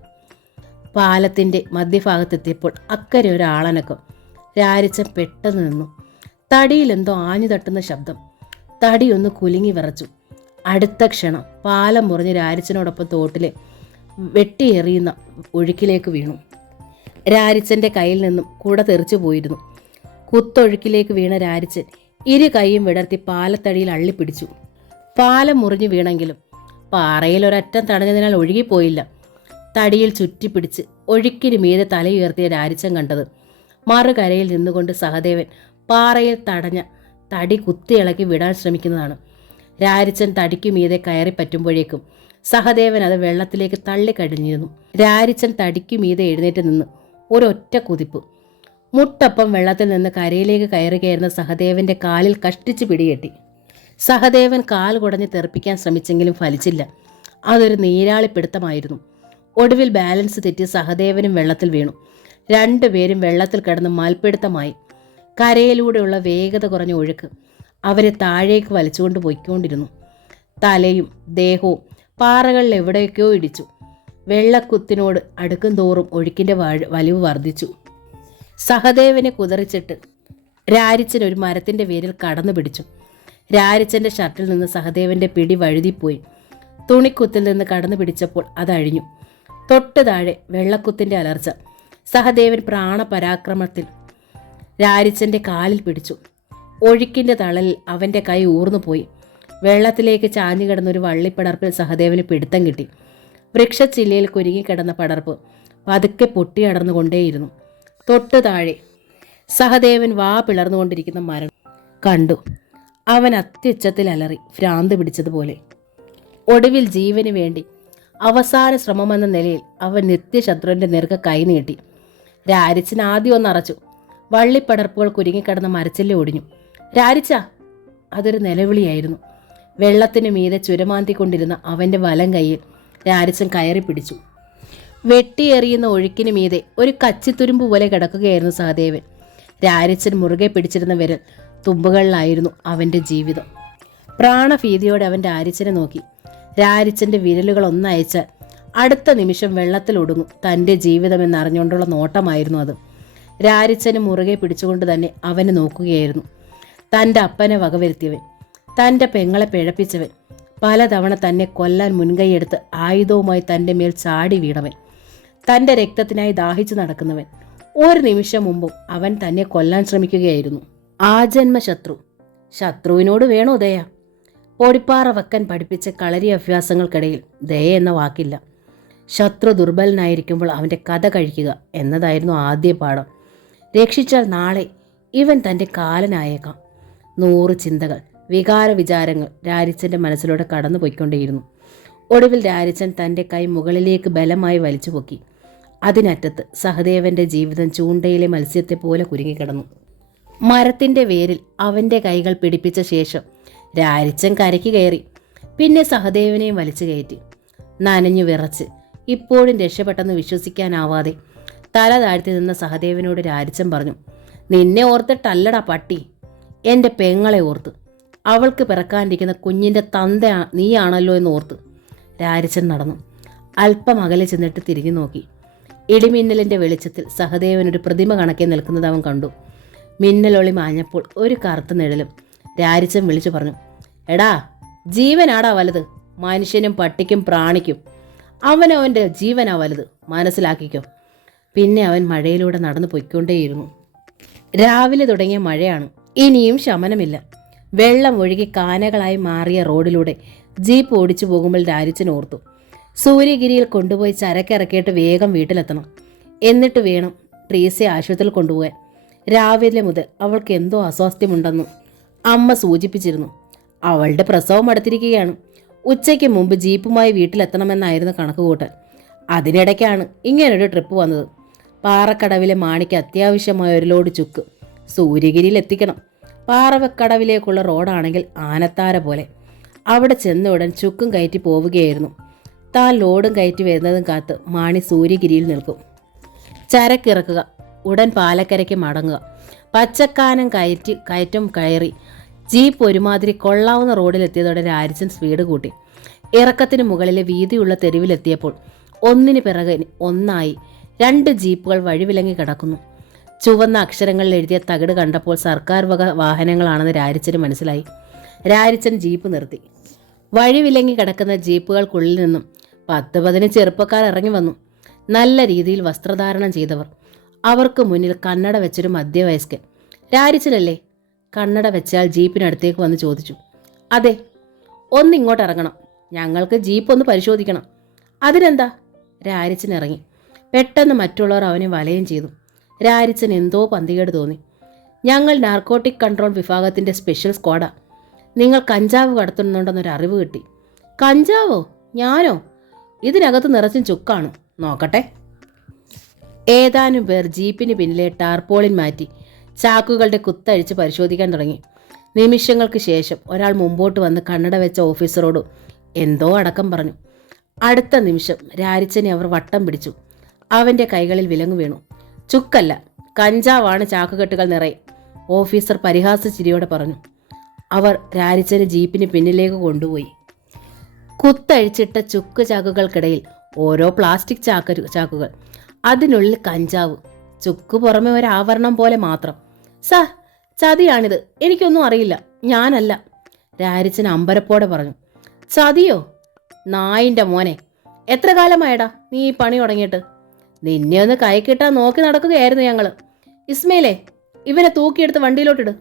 പാലത്തിൻ്റെ മധ്യഭാഗത്തെത്തിയപ്പോൾ അക്കരെ ഒരാളനക്കം. രാരിച്ചൻ പെട്ടെന്ന് നിന്നു. തടിയിലെന്തോ ആഞ്ഞു തട്ടുന്ന ശബ്ദം. തടിയൊന്ന് കുലുങ്ങി വിറച്ചു. അടുത്ത ക്ഷണം പാലം മുറിഞ്ഞ് രാരിച്ചനോടൊപ്പം തോട്ടിലെ വെട്ടിയെറിയുന്ന ഒഴുക്കിലേക്ക് വീണു. രാരിച്ചൻ്റെ കയ്യിൽ നിന്നും കുട തെറിച്ചു പോയിരുന്നു. കുത്തൊഴുക്കിലേക്ക് വീണ രാരിച്ചൻ ഇരു കൈയും വിടർത്തി പാലത്തടിയിൽ അള്ളിപ്പിടിച്ചു. പാലം മുറിഞ്ഞു വീണെങ്കിലും പാറയിൽ ഒരറ്റം തടഞ്ഞതിനാൽ ഒഴുകിപ്പോയില്ല. തടിയിൽ ചുറ്റിപ്പിടിച്ച് ഒഴുക്കിന് മീതെ തലയുയർത്തിയ രാരിച്ചൻ കണ്ടത് മറുകരയിൽ നിന്നുകൊണ്ട് സഹദേവൻ പാറയിൽ തടഞ്ഞ തടി കുത്തിയിളക്കി വിടാൻ ശ്രമിക്കുന്നതാണ്. രാരിച്ചൻ തടിക്കു മീതെ കയറി പറ്റുമ്പോഴേക്കും സഹദേവൻ അത് വെള്ളത്തിലേക്ക് തള്ളിക്കഴിഞ്ഞിരുന്നു. രാരിച്ചൻ തടിക്കു മീതെ എഴുന്നേറ്റ് നിന്ന് ഒരൊറ്റ കുതിപ്പ്. മുട്ടപ്പം വെള്ളത്തിൽ നിന്ന് കരയിലേക്ക് കയറുകയായിരുന്ന സഹദേവൻ്റെ കാലിൽ കഷ്ടിച്ച് പിടികെട്ടി. സഹദേവൻ കാൽ കുടഞ്ഞ് തെറിപ്പിക്കാൻ ശ്രമിച്ചെങ്കിലും ഫലിച്ചില്ല. അതൊരു നീരാളിപ്പിടുത്തമായിരുന്നു. ഒടുവിൽ ബാലൻസ് തെറ്റി സഹദേവനും വെള്ളത്തിൽ വീണു. രണ്ടുപേരും വെള്ളത്തിൽ കിടന്ന് മൽപ്പിടുത്തമായി. കരയിലൂടെയുള്ള വേഗത കുറഞ്ഞ ഒഴുക്ക് അവരെ താഴേക്ക് വലിച്ചുകൊണ്ട് പോയിക്കൊണ്ടിരുന്നു. തലയും ദേഹവും പാറകളിൽ എവിടെയൊക്കെയോ ഇടിച്ചു. വെള്ളക്കുത്തിനോട് അടുക്കും തോറും ഒഴുക്കിൻ്റെ വലിവ് വർദ്ധിച്ചു. സഹദേവനെ കുതറിച്ചിട്ട് രാരിച്ചൻ ഒരു മരത്തിൻ്റെ വേരിൽ കടന്നു പിടിച്ചു. രാരിച്ചൻ്റെ ഷർട്ടിൽ നിന്ന് സഹദേവൻ്റെ പിടി വഴുതിപ്പോയി. തുണിക്കുത്തിൽ നിന്ന് കടന്നു പിടിച്ചപ്പോൾ അതഴിഞ്ഞു. തൊട്ട് താഴെ വെള്ളക്കുത്തിൻ്റെ അലർച്ച. സഹദേവൻ പ്രാണപരാക്രമത്തിൽ രാരിച്ചൻ്റെ കാലിൽ പിടിച്ചു. ഒഴുക്കിൻ്റെ തളലിൽ അവൻ്റെ കൈ ഊർന്നുപോയി. വെള്ളത്തിലേക്ക് ചാഞ്ഞു കിടന്നൊരു വള്ളിപ്പടർപ്പിൽ സഹദേവന് പിടുത്തം കിട്ടി. വൃക്ഷച്ചില്ലയിൽ കുരുങ്ങിക്കിടന്ന പടർപ്പ് പതുക്കെ പൊട്ടിയടർന്നുകൊണ്ടേയിരുന്നു. തൊട്ടു താഴെ സഹദേവൻ വാ പിളർന്നുകൊണ്ടിരിക്കുന്ന മരം. കണ്ടു. അവൻ അത്യുച്ചത്തിൽ അലറി, ഭ്രാന്ത് പിടിച്ചതുപോലെ. ഒടുവിൽ ജീവന് വേണ്ടി അവസാന ശ്രമമെന്ന നിലയിൽ അവൻ നിത്യശത്രുവിൻ്റെ നേർക്ക് കൈനീട്ടി. രാരിച്ചൻ ആദ്യം ഒന്നറച്ചു. വള്ളിപ്പടർപ്പുകൾ കുരുങ്ങിക്കിടന്ന മരച്ചില്ല ഒടിഞ്ഞു. രാരിച്ച! അതൊരു നിലവിളിയായിരുന്നു. വെള്ളത്തിനു മീതെ ചുരമാന്തിക്കൊണ്ടിരുന്ന അവൻ്റെ വലം കൈയിൽ രാരിച്ചൻ കയറി പിടിച്ചു. വെട്ടിയെറിയുന്ന ഒഴുക്കിന് മീതെ ഒരു കച്ചിത്തുരുമ്പ് പോലെ കിടക്കുകയായിരുന്നു സഹദേവൻ. രാരിച്ചൻ മുറുകെ പിടിച്ചിരുന്ന വിരൽ തുമ്പുകളിലായിരുന്നു അവൻ്റെ ജീവിതം. പ്രാണഭീതിയോടെ അവൻ രാരിച്ചനെ നോക്കി. രാരിച്ചൻ്റെ വിരലുകൾ ഒന്നയച്ചാൽ അടുത്ത നിമിഷം വെള്ളത്തിൽ ഒടുങ്ങും തൻ്റെ ജീവിതമെന്നറിഞ്ഞുകൊണ്ടുള്ള നോട്ടമായിരുന്നു അത്. രാരിച്ചന് മുറുകെ പിടിച്ചുകൊണ്ട് തന്നെ അവനെ നോക്കുകയായിരുന്നു. തൻ്റെ അപ്പനെ വകവരുത്തിയവൻ, തൻ്റെ പെങ്ങളെ പിഴപ്പിച്ചവൻ, പലതവണ തന്നെ കൊല്ലാൻ മുൻകൈയെടുത്ത് ആയുധവുമായി തൻ്റെ മേൽ ചാടി വീണവൻ, തൻ്റെ രക്തത്തിനായി ദാഹിച്ചു നടക്കുന്നവൻ. ഒരു നിമിഷം മുമ്പും അവൻ തന്നെ കൊല്ലാൻ ശ്രമിക്കുകയായിരുന്നു. ആജന്മ ശത്രു. ശത്രുവിനോട് വേണോ ദയ? പൊടിപ്പാറ വെക്കാൻ പഠിപ്പിച്ച കളരി അഭ്യാസങ്ങൾക്കിടയിൽ ദയ എന്ന വാക്കില്ല. ശത്രു ദുർബലനായിരിക്കുമ്പോൾ അവൻ്റെ കഥ കഴിക്കുക എന്നതായിരുന്നു ആദ്യ പാഠം. രക്ഷിച്ചാൽ നാളെ ഇവൻ തൻ്റെ കാലനായേക്കാം. 100 ചിന്തകൾ, വികാര വിചാരങ്ങൾ രാരിച്ചൻ്റെ മനസ്സിലൂടെ കടന്നു പോയിക്കൊണ്ടേയിരുന്നു. ഒടുവിൽ രാരിച്ചൻ തൻ്റെ കൈ മുകളിലേക്ക് ബലമായി വലിച്ചു പൊക്കി. അതിനറ്റത്ത് സഹദേവൻ്റെ ജീവിതം ചൂണ്ടയിലെ മത്സ്യത്തെ പോലെ കുരുങ്ങിക്കിടന്നു. മരത്തിൻ്റെ വേരിൽ അവൻ്റെ കൈകൾ പിടിപ്പിച്ച ശേഷം രാരിച്ചൻ കരയ്ക്ക് കയറി. പിന്നെ സഹദേവനെയും വലിച്ചു കയറ്റി. നനഞ്ഞു വിറച്ച് ഇപ്പോഴും രക്ഷപ്പെട്ടെന്ന് വിശ്വസിക്കാനാവാതെ തല താഴ്ത്തി നിന്ന സഹദേവനോട് രാരിച്ചൻ പറഞ്ഞു, നിന്നെ ഓർത്തിട്ടല്ലടാ പട്ടി, എൻ്റെ പെങ്ങളെ ഓർത്ത്. അവൾക്ക് പിറക്കാനിരിക്കുന്ന കുഞ്ഞിൻ്റെ തന്ത നീയാണല്ലോ എന്ന് ഓർത്ത്. രാരിച്ചൻ നടന്നു. അല്പം അകലെ ചെന്നിട്ട് തിരിഞ്ഞു നോക്കി. ഇടിമിന്നലിൻ്റെ വെളിച്ചത്തിൽ സഹദേവനൊരു പ്രതിമ കണക്കെ നിൽക്കുന്നത് അവൻ കണ്ടു. മിന്നലൊളി മാഞ്ഞപ്പോൾ ഒരു കറുത്ത നിഴലും. രാരിച്ചൻ വിളിച്ചു പറഞ്ഞു, എടാ, ജീവനാടാ വലുത്, മനുഷ്യനും പട്ടിക്കും പ്രാണിക്കും. അവനവൻ്റെ ജീവനാ വലുത്, മനസ്സിലാക്കിക്കോ. പിന്നെ അവൻ മഴയിലൂടെ നടന്നു പൊയ്ക്കൊണ്ടേയിരുന്നു. രാവിലെ തുടങ്ങിയ മഴയാണ്. ഇനിയും ശമനമില്ല. വെള്ളം ഒഴുകി കാനകളായി മാറിയ റോഡിലൂടെ ജീപ്പ് ഓടിച്ചു പോകുമ്പോൾ രാരിച്ചൻ ഓർത്തു, സൂര്യഗിരിയിൽ കൊണ്ടുപോയി ചരക്കിറക്കിയിട്ട് വേഗം വീട്ടിലെത്തണം. എന്നിട്ട് വേണം ട്രീസയെ ആശുപത്രിയിൽ കൊണ്ടുപോകാൻ. രാവിലെ മുതൽ അവൾക്ക് എന്തോ അസ്വാസ്ഥ്യമുണ്ടെന്നും അമ്മ സൂചിപ്പിച്ചിരുന്നു. അവളുടെ പ്രസവം അടുത്തിരിക്കുകയാണ്. ഉച്ചയ്ക്ക് മുമ്പ് ജീപ്പുമായി വീട്ടിലെത്തണമെന്നായിരുന്നു കണക്കുകൂട്ടൽ. അതിനിടയ്ക്കാണ് ഇങ്ങനൊരു ട്രിപ്പ് വന്നത്. പാറക്കടവിലെ മാണിക്ക് അത്യാവശ്യമായ ഒരു ലോഡ് ചുക്ക് സൂര്യഗിരിയിൽ എത്തിക്കണം. പാറക്കടവിലേക്കുള്ള റോഡാണെങ്കിൽ ആനത്താര പോലെ. അവിടെ ചെന്ന ഉടൻ ചുക്കും കയറ്റി പോവുകയായിരുന്നു. താൻ ലോഡും കയറ്റി വരുന്നതും കാത്ത് മാണി സൂര്യഗിരിയിൽ നിൽക്കും. ചരക്കിറക്കുക, ഉടൻ പാലക്കരയ്ക്ക് മടങ്ങുക. പച്ചക്കാനം കയറ്റം കയറി ജീപ്പ് ഒരുമാതിരി കൊള്ളാവുന്ന റോഡിലെത്തിയതോടെ രാരിച്ചൻ സ്പീഡ് കൂട്ടി. ഇറക്കത്തിന് മുകളിലെ വീതിയുള്ള തെരുവിലെത്തിയപ്പോൾ ഒന്നിന് പിറകെ ഒന്നായി 2 ജീപ്പുകൾ വഴിവിലങ്ങി കിടക്കുന്നു. ചുവന്ന അക്ഷരങ്ങളിൽ എഴുതിയ തകിട് കണ്ടപ്പോൾ സർക്കാർ വക വാഹനങ്ങളാണെന്ന് രാരിച്ചന് മനസ്സിലായി. രാരിച്ചൻ ജീപ്പ് നിർത്തി. വഴിവിലങ്ങി കിടക്കുന്ന ജീപ്പുകൾക്കുള്ളിൽ നിന്നും 10-15 ചെറുപ്പക്കാർ ഇറങ്ങി വന്നു. നല്ല രീതിയിൽ വസ്ത്രധാരണം ചെയ്തവർ. അവർക്ക് മുന്നിൽ കണ്ണട വെച്ചൊരു മധ്യവയസ്കൻ. രാരിച്ചനല്ലേ? കണ്ണട വെച്ചാൽ ജീപ്പിനടുത്തേക്ക് വന്ന് ചോദിച്ചു. അതെ. ഒന്നിങ്ങോട്ട് ഇറങ്ങണം, ഞങ്ങൾക്ക് ജീപ്പ് ഒന്ന് പരിശോധിക്കണം. അതിനെന്താ? രാരിച്ചൻ ഇറങ്ങി. പെട്ടെന്ന് മറ്റുള്ളവർ അവനെ വലയം ചെയ്തു. രാരിച്ചൻ എന്തോ പന്തികേട് തോന്നി. ഞങ്ങൾ നാർക്കോട്ടിക് കൺട്രോൾ വിഭാഗത്തിൻ്റെ സ്പെഷ്യൽ സ്ക്വാഡാ. നിങ്ങൾ കഞ്ചാവ് കടത്തുന്നുണ്ടെന്നൊരു അറിവ് കിട്ടി. കഞ്ചാവോ? ഞാനോ? ഇതിനകത്ത് നിറച്ചും ചുക്കാണ്. നോക്കട്ടെ. ഏതാനും പേർ ജീപ്പിന് പിന്നിലെ ടാർപോളിൻ മാറ്റി ചാക്കുകളുടെ കുത്തഴിച്ച് പരിശോധിക്കാൻ തുടങ്ങി. നിമിഷങ്ങൾക്ക് ശേഷം ഒരാൾ മുമ്പോട്ട് വന്ന് കണ്ണട വെച്ച ഓഫീസറോട് എന്തോ അടക്കം പറഞ്ഞു. അടുത്ത നിമിഷം രാരിച്ചനെ അവർ വട്ടം പിടിച്ചു. അവൻ്റെ കൈകളിൽ വിലങ്ങു വീണു. ചുക്കല്ല, കഞ്ചാവാണ് ചാക്കുകെട്ടുകൾ നിറയെ, ഓഫീസർ പരിഹാസ ചിരിയോടെ പറഞ്ഞു. അവർ രാരിച്ചനെ ജീപ്പിന് പിന്നിലേക്ക് കൊണ്ടുപോയി. കുത്തഴിച്ചിട്ട ചുക്ക് ചാക്കുകൾക്കിടയിൽ ഓരോ പ്ലാസ്റ്റിക് ചാക്കുകൾ, അതിനുള്ളിൽ കഞ്ചാവ്. ചുക്ക് പുറമെ ഒരാവരണം പോലെ മാത്രം. സാർ, ചതിയാണിത്, എനിക്കൊന്നും അറിയില്ല, ഞാനല്ല, രാരിച്ചൻ അമ്പരപ്പോടെ പറഞ്ഞു. ചതിയോ? നായിൻ്റെ മോനെ, എത്ര കാലമായടാ നീ ഈ പണി തുടങ്ങിയിട്ട്? നിന്നെ ഒന്ന് കൈ കിട്ടാൻ നോക്കി നടക്കുകയായിരുന്നു ഞങ്ങൾ. ഇസ്മയിലേ, ഇവനെ തൂക്കിയെടുത്ത് വണ്ടിയിലോട്ടിട്.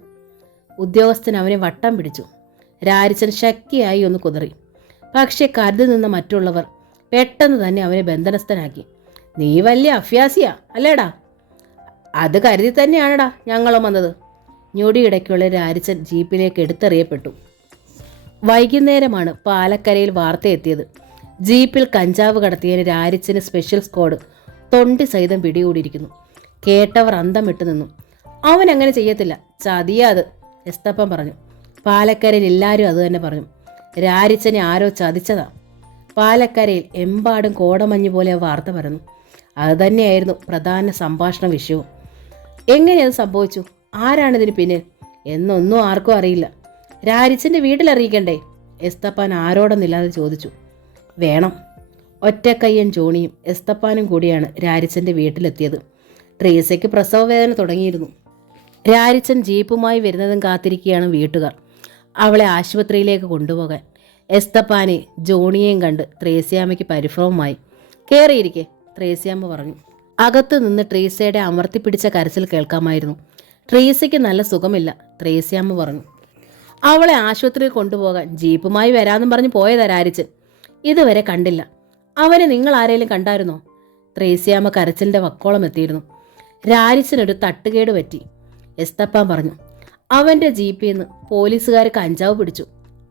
ഉദ്യോഗസ്ഥൻ അവനെ വട്ടം പിടിച്ചു. രാരിച്ചൻ ശക്തിയായി ഒന്ന് കുതറി. പക്ഷെ കരുതി നിന്ന മറ്റുള്ളവർ പെട്ടെന്ന് തന്നെ അവനെ ബന്ധനസ്ഥനാക്കി. നീ വലിയ അഭ്യാസിയാ അല്ലേടാ? അത് കരുതി തന്നെയാണടാ ഞങ്ങളും വന്നത്. ഞൊടിയിടയ്ക്കുള്ള രാരിച്ചൻ ജീപ്പിലേക്ക് എടുത്തെറിയപ്പെട്ടു. വൈകുന്നേരമാണ് പാലക്കരയിൽ വാർത്തയെത്തിയത്. ജീപ്പിൽ കഞ്ചാവ് കടത്തിയതിന് രാരിച്ചന് സ്പെഷ്യൽ സ്ക്വാഡ് തൊണ്ടി സഹിതം പിടികൂടിയിരിക്കുന്നു. കേട്ടവർ അന്തം വിട്ടു നിന്നു. അവൻ അങ്ങനെ ചെയ്യത്തില്ല, ചതിയാ അത്, എസ്തപ്പൻ പറഞ്ഞു. പാലക്കരയിൽ എല്ലാവരും അത് തന്നെ പറഞ്ഞു. രാരിച്ചനെ ആരോ ചതിച്ചതാ. പാലക്കരയിൽ എമ്പാടും കോടമഞ്ഞ് പോലെ വാർത്ത പരന്നു. അതുതന്നെയായിരുന്നു പ്രധാന സംഭാഷണ വിഷയവും. എങ്ങനെയത് സംഭവിച്ചു, ആരാണിതിന് പിന്നിൽ എന്നൊന്നും ആർക്കും അറിയില്ല. രാരിച്ചൻ്റെ വീട്ടിലറിയിക്കണ്ടേ? എസ്തപ്പാൻ ആരോടൊന്നില്ലാതെ ചോദിച്ചു. വേണം. ഒറ്റക്കയ്യൻ ജോണിയും എസ്തപ്പാനും കൂടിയാണ് രാരിച്ചൻ്റെ വീട്ടിലെത്തിയത്. ട്രീസയ്ക്ക് പ്രസവ വേദന തുടങ്ങിയിരുന്നു. രാരിച്ചൻ ജീപ്പുമായി വരുന്നതും കാത്തിരിക്കുകയാണ് വീട്ടുകാർ, അവളെ ആശുപത്രിയിലേക്ക് കൊണ്ടുപോകാൻ. എസ്തപ്പാനെ ജോണിയെയും കണ്ട് ത്രേസ്യാമ്മയ്ക്ക് പരിഭ്രമമായി. കയറിയിരിക്കെ, ത്രേസ്യാമ്മ പറഞ്ഞു. അകത്തു നിന്ന് ട്രീസയുടെ അമർത്തിപ്പിടിച്ച കരച്ചിൽ കേൾക്കാമായിരുന്നു. ട്രീസയ്ക്ക് നല്ല സുഖമില്ല, ത്രേസ്യാമ്മ പറഞ്ഞു. അവളെ ആശുപത്രിയിൽ കൊണ്ടുപോകാൻ ജീപ്പുമായി വരാമെന്നും പറഞ്ഞ് പോയതാ രാരിച്ചൻ. ഇതുവരെ കണ്ടില്ല. അവനെ നിങ്ങൾ ആരെങ്കിലും കണ്ടായിരുന്നോ? ത്രേസ്യാമ്മ കരച്ചിലിൻ്റെ വക്കോളം എത്തിയിരുന്നു. രാരിച്ചനൊരു തട്ടുകേട് പറ്റി, എസ്തപ്പാൻ പറഞ്ഞു. അവൻ്റെ ജീപ്പിൽ നിന്ന് പോലീസുകാർ കഞ്ചാവ് പിടിച്ചു,